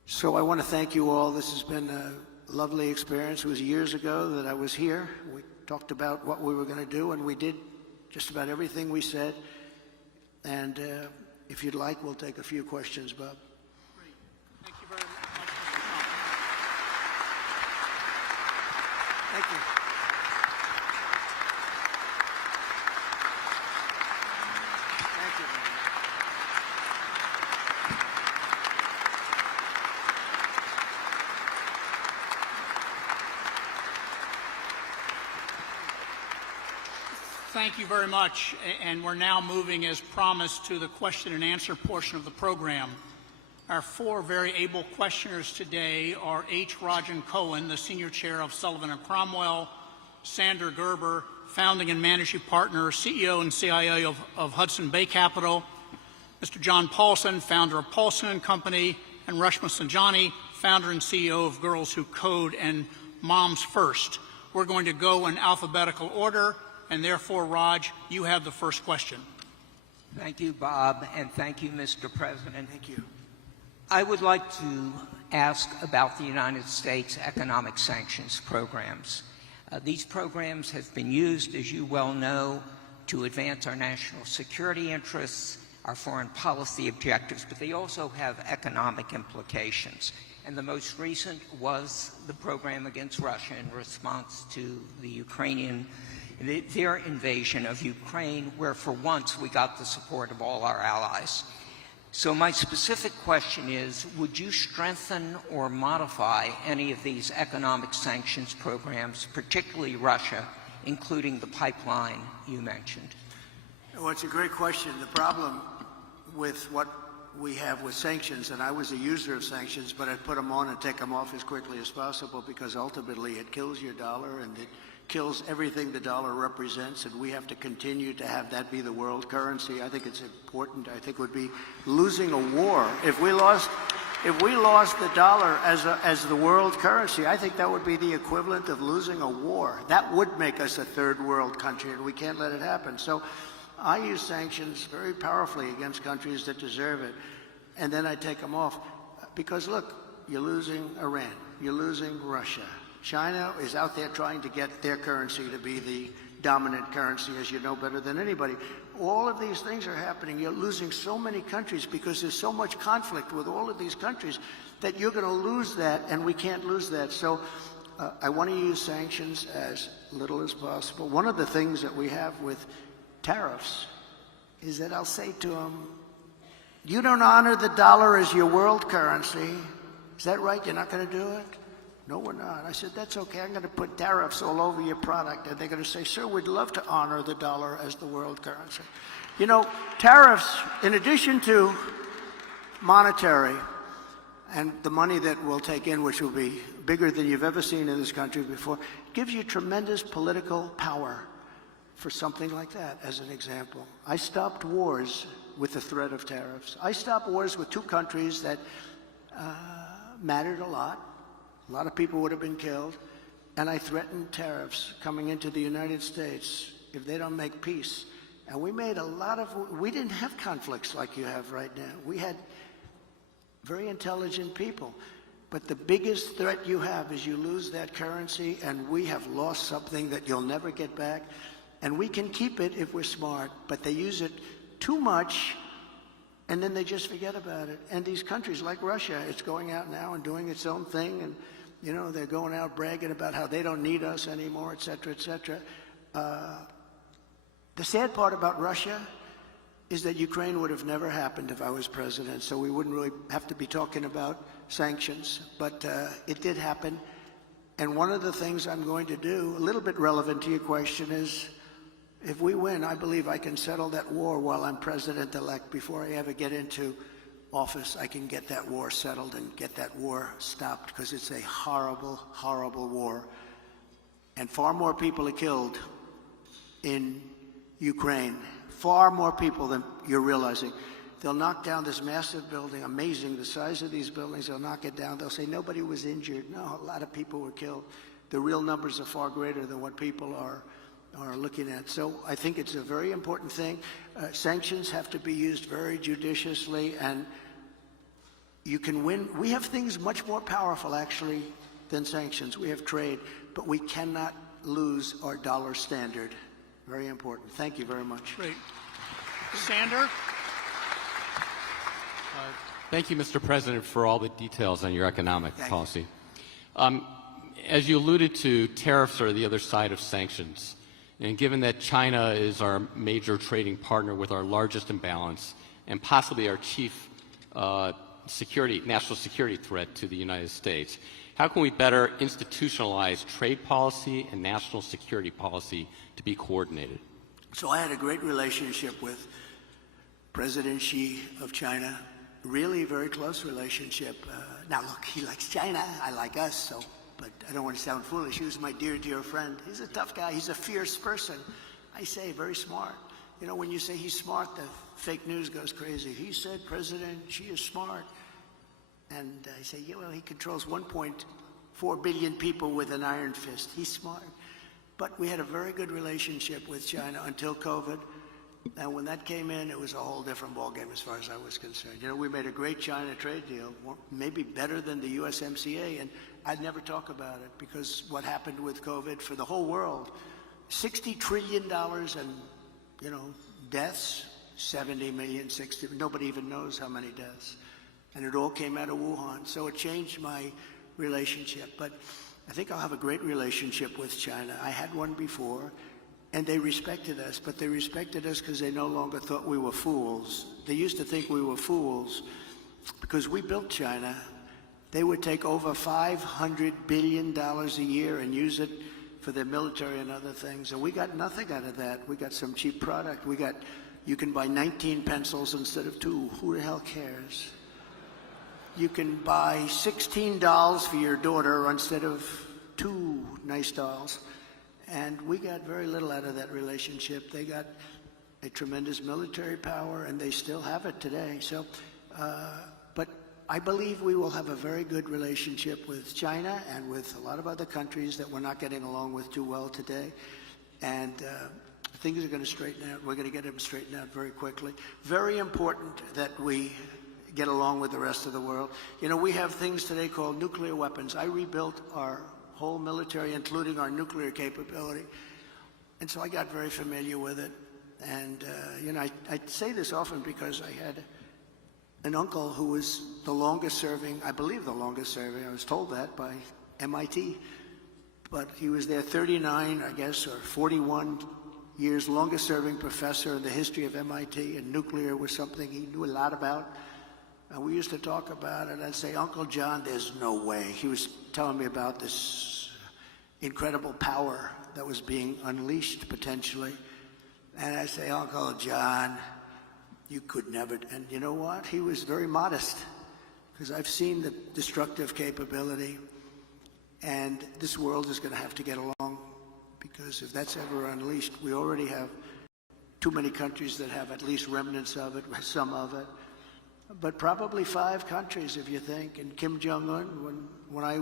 So I want to thank you all. This has been a lovely experience. It was years ago that I was here. We talked about what we were going to do, and we did just about everything we said. And if you'd like, we'll take a few questions, Bob. Great. Thank you very much. Thank you. Thank you. Thank you very much. And we're now moving, as promised, to the question and answer portion of the program. Our four very able questioners today are H. Rajan Cohen, the Senior Chair of Sullivan & Cromwell, Sander Gerber, Founding and Managing Partner, CEO and CIO of Hudson Bay Capital, Mr. John Paulson, founder of Paulson & Company, and Rashma Sanjani, founder and CEO of Girls Who Code and Moms First. We're going to go in alphabetical order, and therefore, Raj, you have the first question. Thank you, Bob, and thank you, Mr. President. Thank you. I would like to ask about the United States economic sanctions programs. These programs have been used, as you well know, to advance our national security interests, our foreign policy objectives, but they also have economic implications. And the most recent was the program against Russia in response to their invasion of Ukraine, where for once we got the support of all our allies. So my specific question is, would you strengthen or modify any of these economic sanctions programs, particularly Russia, including the pipeline you mentioned? Well, it's a great question. The problem with what we have with sanctions, and I was a user of sanctions, but I put them on and take them off as quickly as possible because ultimately it kills your dollar and it kills everything the dollar represents, and we have to continue to have that be the world currency. I think it's important. I think it would be losing a war. If we lost the dollar as the world currency, I think that would be the equivalent of losing a war. That would make us a third world country, and we can't let it happen. So I use sanctions very powerfully against countries that deserve it, and then I take them off. Because look, you're losing Iran, you're losing Russia. China is out there trying to get their currency to be the dominant currency, as you know better than anybody. All of these things are happening. You're losing so many countries because there's so much conflict with all of these countries that you're going to lose that, and we can't lose that. So I want to use sanctions as little as possible. One of the things that we have with tariffs is that I'll say to them, you don't honor the dollar as your world currency. Is that right? You're not going to do it? No, we're not. I said, that's okay. I'm going to put tariffs all over your product. And they're going to say, sir, we'd love to honor the dollar as the world currency. You know, tariffs, in addition to monetary and the money that we'll take in, which will be bigger than you've ever seen in this country before, gives you tremendous political power for something like that, as an example. I stopped wars with the threat of tariffs. I stopped wars with two countries that mattered a lot. A lot of people would have been killed, and I threatened tariffs coming into the United States if they don't make peace. And we made we didn't have conflicts like you have right now. We had very intelligent people. But the biggest threat you have is you lose that currency, and we have lost something that you'll never get back. And we can keep it if we're smart, but they use it too much, and then they just forget about it. And these countries like Russia, it's going out now and doing its own thing, and you know, they're going out bragging about how they don't need us anymore, et cetera, et cetera. The sad part about Russia is that Ukraine would have never happened if I was president, so we wouldn't really have to be talking about sanctions. But it did happen. And one of the things I'm going to do, a little bit relevant to your question, is if we win, I believe I can settle that war while I'm president-elect. Before I ever get into office, I can get that war settled and get that war stopped, because it's a horrible, horrible war. And far more people are killed in Ukraine, far more people than you're realizing. They'll knock down this massive building, amazing, the size of these buildings, they'll knock it down. They'll say nobody was injured. No, a lot of people were killed. The real numbers are far greater than what people are looking at. So I think it's a very important thing. Sanctions have to be used very judiciously, and you can win. We have things much more powerful, actually, than sanctions. We have trade, but we cannot lose our dollar standard. Very important. Thank you very much. Great. Sander? Thank you, Mr. President, for all the details on your economic policy. As you alluded to, tariffs are the other side of sanctions. And given that China is our major trading partner with our largest imbalance and possibly our chief national security threat to the United States, how can we better institutionalize trade policy and national security policy to be coordinated? So I had a great relationship with President Xi of China really very close relationship. Now, look, he likes China. I like us, so, but I don't want to sound foolish. He was my dear, dear friend. He's a tough guy. He's a fierce person. I say very smart. You know, when you say he's smart, the fake news goes crazy. He said, President, she is smart. And I say, yeah, well, he controls 1.4 billion people with an iron fist. He's smart. But we had a very good relationship with China until COVID. And when that came in, it was a whole different ballgame as far as I was concerned. You know, we made a great China trade deal, maybe better than the USMCA, and I'd never talk about it because what happened with COVID for the whole world, $60 trillion and, you know, deaths, 70 million, 60, nobody even knows how many deaths. And it all came out of Wuhan. So it changed my relationship. But I think I'll have a great relationship with China. I had one before. And they respected us, but they respected us because they no longer thought we were fools. They used to think we were fools because we built China. They would take over $500 billion a year and use it for their military and other things. And we got nothing out of that. We got some cheap product. You can buy 19 pencils instead of 2. Who the hell cares? You can buy 16 dolls for your daughter instead of 2 nice dolls. And we got very little out of that relationship. They got a tremendous military power, and they still have it today. So, but I believe we will have a very good relationship with China and with a lot of other countries that we're not getting along with too well today. And things are going to straighten out. We're going to get them straightened out very quickly. Very important that we get along with the rest of the world. You know, we have things today called nuclear weapons. I rebuilt our whole military, including our nuclear capability. And so I got very familiar with it. And, you know, I say this often because I had an uncle who was the longest serving, I believe the longest serving, I was told that by MIT, but he was there 39, I guess, or 41 years, longest serving professor in the history of MIT, and nuclear was something he knew a lot about. And we used to talk about it. I'd say, Uncle John, there's no way. He was telling me about this incredible power that was being unleashed potentially. And I say, Uncle John, you could never. And you know what? He was very modest because I've seen the destructive capability. And this world is going to have to get along because if that's ever unleashed, we already have too many countries that have at least remnants of it, some of it. But probably 5 countries, if you think. And Kim Jong-un, when I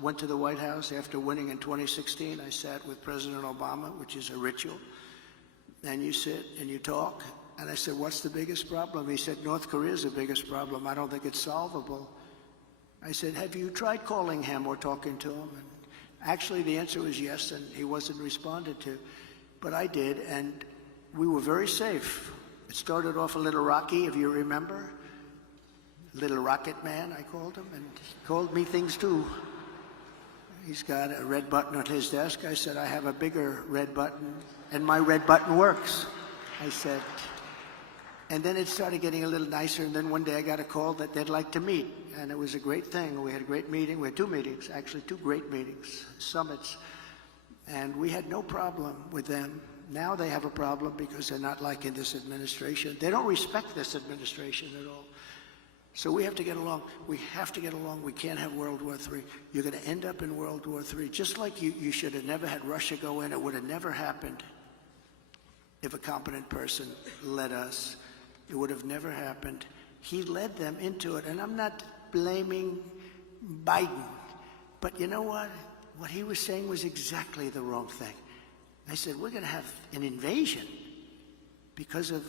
went to the White House after winning in 2016, I sat with President Obama, which is a ritual. And you sit and you talk. And I said, what's the biggest problem? He said, North Korea is the biggest problem. I don't think it's solvable. I said, have you tried calling him or talking to him? And actually, the answer was yes, and he wasn't responded to. But I did, and we were very safe. It started off a little rocky, if you remember. Little Rocket Man, I called him, and he called me things too. He's got a red button on his desk. I said, I have a bigger red button, and my red button works. I said, and then it started getting a little nicer, and then one day I got a call that they'd like to meet, and it was a great thing. We had a great meeting. We had 2 meetings, actually 2 great meetings, summits, and we had no problem with them. Now they have a problem because they're not liking this administration. They don't respect this administration at all. So we have to get along. We have to get along. We can't have World War III. You're going to end up in World War III. Just like you should have never had Russia go in. It would have never happened if a competent person led us. It would have never happened. He led them into it. And I'm not blaming Biden. But you know what? What he was saying was exactly the wrong thing. I said, we're going to have an invasion because of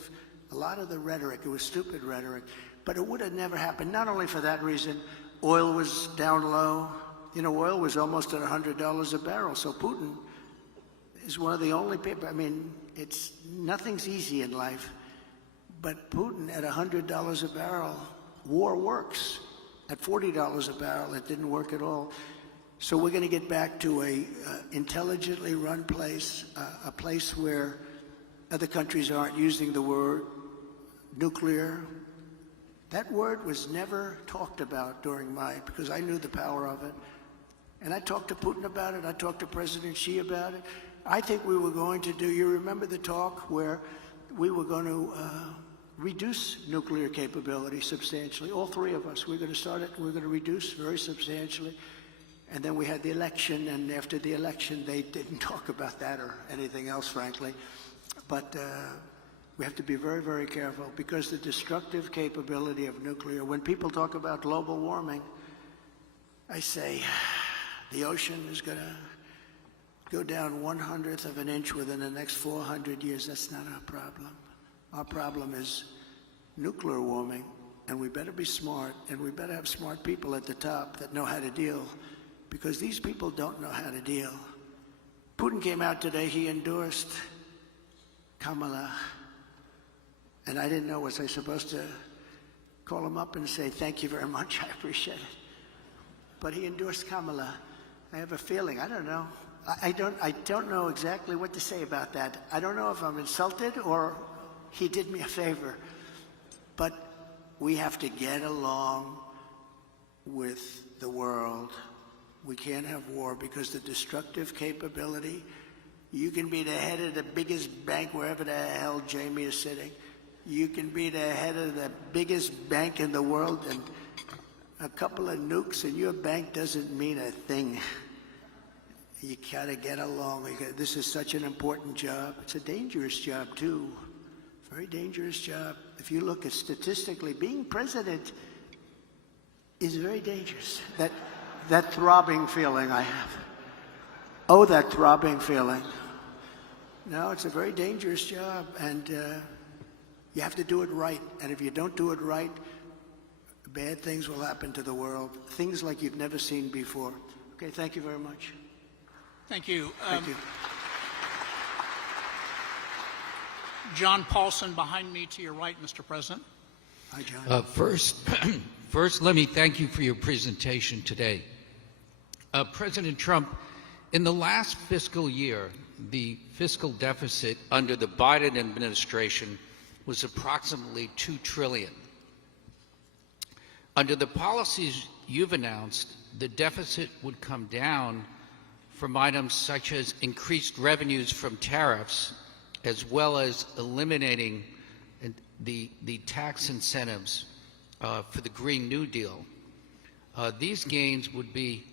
a lot of the rhetoric. It was stupid rhetoric. But it would have never happened, not only for that reason. Oil was down low. You know, oil was almost at $100 a barrel. So Putin is one of the only people. I mean, nothing's easy in life. But Putin at $100 a barrel, war works. At $40 a barrel, it didn't work at all. So we're going to get back to a intelligently run place, a place where other countries aren't using the word nuclear. That word was never talked about because I knew the power of it. And I talked to Putin about it. I talked to President Xi about it. I think we were going to do, you remember the talk where we were going to reduce nuclear capability substantially. All three of us, we're going to start it, we're going to reduce very substantially. And then we had the election, and after the election, they didn't talk about that or anything else, frankly. But we have to be very, very careful, because the destructive capability of nuclear, when people talk about global warming, I say the ocean is going to go down 1/100th of an inch within the next 400 years. That's not our problem. Our problem is nuclear warming, and we better be smart, and we better have smart people at the top that know how to deal, because these people don't know how to deal. Putin came out today, he endorsed Kamala, and I didn't know, was I supposed to call him up and say, thank you very much, I appreciate it. But he endorsed Kamala. I have a feeling, I don't know. I don't know exactly what to say about that. I don't know if I'm insulted or he did me a favor. But we have to get along with the world. We can't have war, because the destructive capability, you can be the head of the biggest bank wherever the hell Jamie is sitting. You can be the head of the biggest bank in the world, and a couple of nukes and your bank doesn't mean a thing. You gotta get along. This is such an important job. It's a dangerous job too. Very dangerous job. If you look at statistically, being president is very dangerous. That throbbing feeling I have. Oh, that throbbing feeling. No, it's a very dangerous job, and you have to do it right. And if you don't do it right, bad things will happen to the world. Things like you've never seen before. Okay, thank you very much. Thank you. Thank you. John Paulson behind me to your right, Mr. President. Hi, John. First, let me thank you for your presentation today. President Trump, in the last fiscal year, the fiscal deficit under the Biden administration was approximately $2 trillion. Under the policies you've announced, the deficit would come down from items such as increased revenues from tariffs, as well as eliminating the tax incentives for the Green New Deal. These gains would be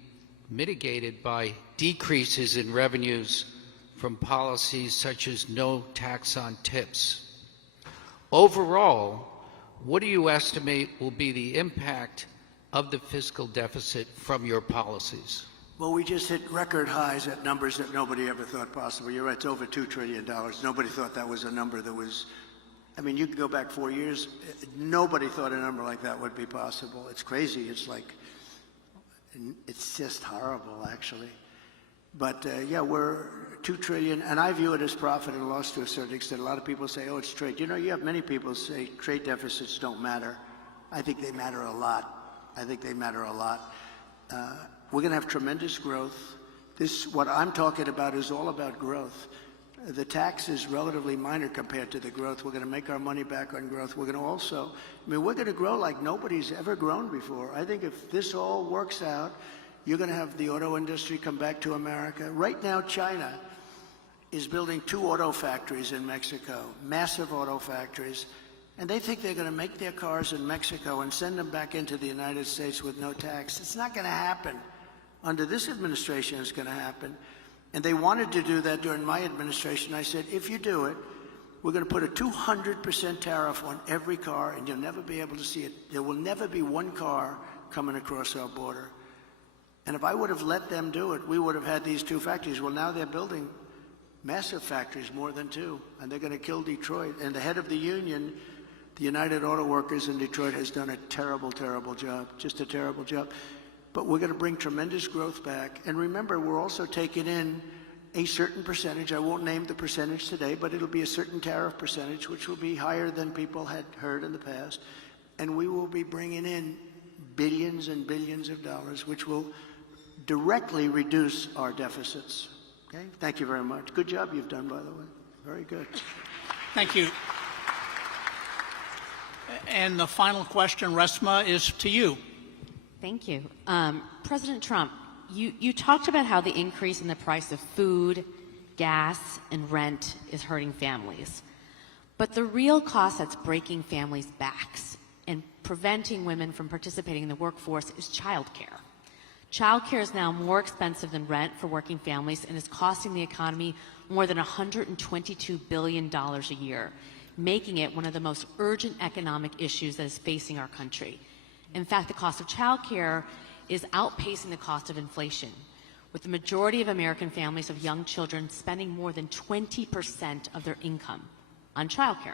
mitigated by decreases in revenues from policies such as no tax on tips. Overall, what do you estimate will be the impact of the fiscal deficit from your policies? Well, we just hit record highs at numbers that nobody ever thought possible. You're right, it's over $2 trillion. Nobody thought that was a number that was, I mean, you can go back 4 years, nobody thought a number like that would be possible. It's crazy, it's like, it's just horrible, actually. But yeah, we're $2 trillion, and I view it as profit and loss to a certain extent. A lot of people say, oh, it's trade. You know, you have many people say trade deficits don't matter. I think they matter a lot. I think they matter a lot. We're going to have tremendous growth. What I'm talking about is all about growth. The tax is relatively minor compared to the growth. We're going to make our money back on growth. We're going to also, I mean, we're going to grow like nobody's ever grown before. I think if this all works out, you're going to have the auto industry come back to America. Right now, China is building 2 auto factories in Mexico, massive auto factories, and they think they're going to make their cars in Mexico and send them back into the United States with no tax. It's not going to happen. Under this administration, it's going to happen. And they wanted to do that during my administration. I said, if you do it, we're going to put a 200% tariff on every car, and you'll never be able to see it. There will never be one car coming across our border. And if I would have let them do it, we would have had these 2 factories. Well, now they're building massive factories, more than 2, and they're going to kill Detroit. And the head of the union, the United Auto Workers in Detroit, has done a terrible, terrible job, just a terrible job. But we're going to bring tremendous growth back. And remember, we're also taking in a certain percentage. I won't name the percentage today, but it'll be a certain tariff percentage, which will be higher than people had heard in the past. And we will be bringing in billions and billions of dollars, which will directly reduce our deficits. Okay? Thank you very much. Good job you've done, by the way. Very good. Thank you. And the final question, Resma, is to you. Thank you. President Trump, you talked about how the increase in the price of food, gas, and rent is hurting families. But the real cost that's breaking families' backs and preventing women from participating in the workforce is childcare. Childcare is now more expensive than rent for working families and is costing the economy more than $122 billion a year, making it one of the most urgent economic issues that is facing our country. In fact, the cost of childcare is outpacing the cost of inflation, with the majority of American families of young children spending more than 20% of their income on childcare.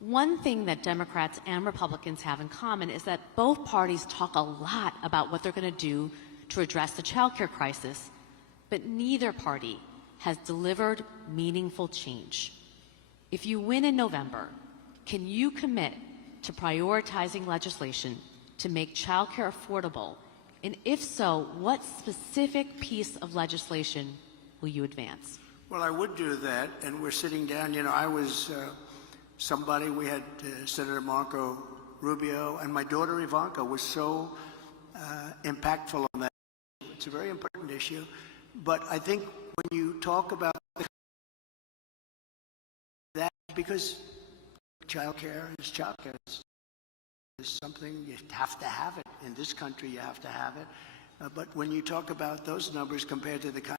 One thing that Democrats and Republicans have in common is that both parties talk a lot about what they're going to do to address the childcare crisis, but neither party has delivered meaningful change. If you win in November, can you commit to prioritizing legislation to make childcare affordable? And if so, what specific piece of legislation will you advance? Well, I would do that, and we're sitting down. You know, I was somebody, we had Senator Marco Rubio, and my daughter Ivanka was so impactful on that. It's a very important issue, but I think when you talk about that, because childcare is childcare, is something you have to have it. In this country, you have to have it. But when you talk about those numbers compared to the kind of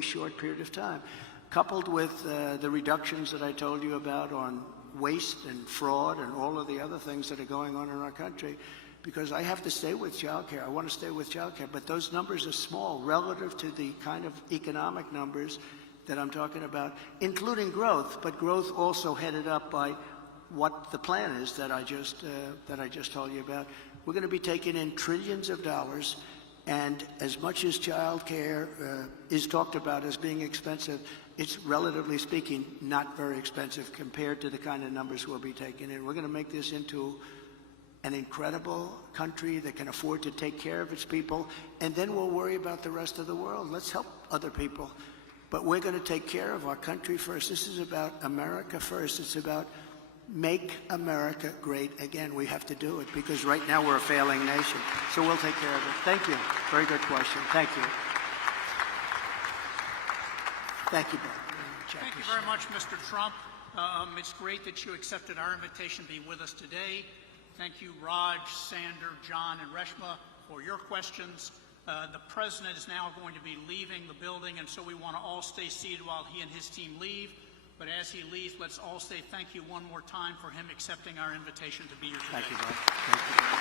short period of time, coupled with the reductions that I told you about on waste and fraud and all of the other things that are going on in our country, because I have to stay with childcare. I want to stay with childcare, but those numbers are small relative to the kind of economic numbers that I'm talking about, including growth, but growth also headed up by what the plan is that I just told you about. We're going to be taking in trillions of dollars. And as much as child care is talked about as being expensive, it's relatively speaking not very expensive compared to the kind of numbers we'll be taking in. We're going to make this into an incredible country that can afford to take care of its people, and then we'll worry about the rest of the world. Let's help other people. But we're going to take care of our country first. This is about America first. It's about make America great again. We have to do it because right now we're a failing nation. So we'll take care of it. Thank you. Very good question. Thank you. Thank you, Bill. Thank you very much, Mr. Trump. It's great that you accepted our invitation to be with us today. Thank you, Raj, Sander, John, and Reshma, for your questions. The President is now going to be leaving the building, and so we want to all stay seated while he and his team leave. But as he leaves, let's all say thank you one more time for him accepting our invitation to be here today. Thank you, Bob. Thank you.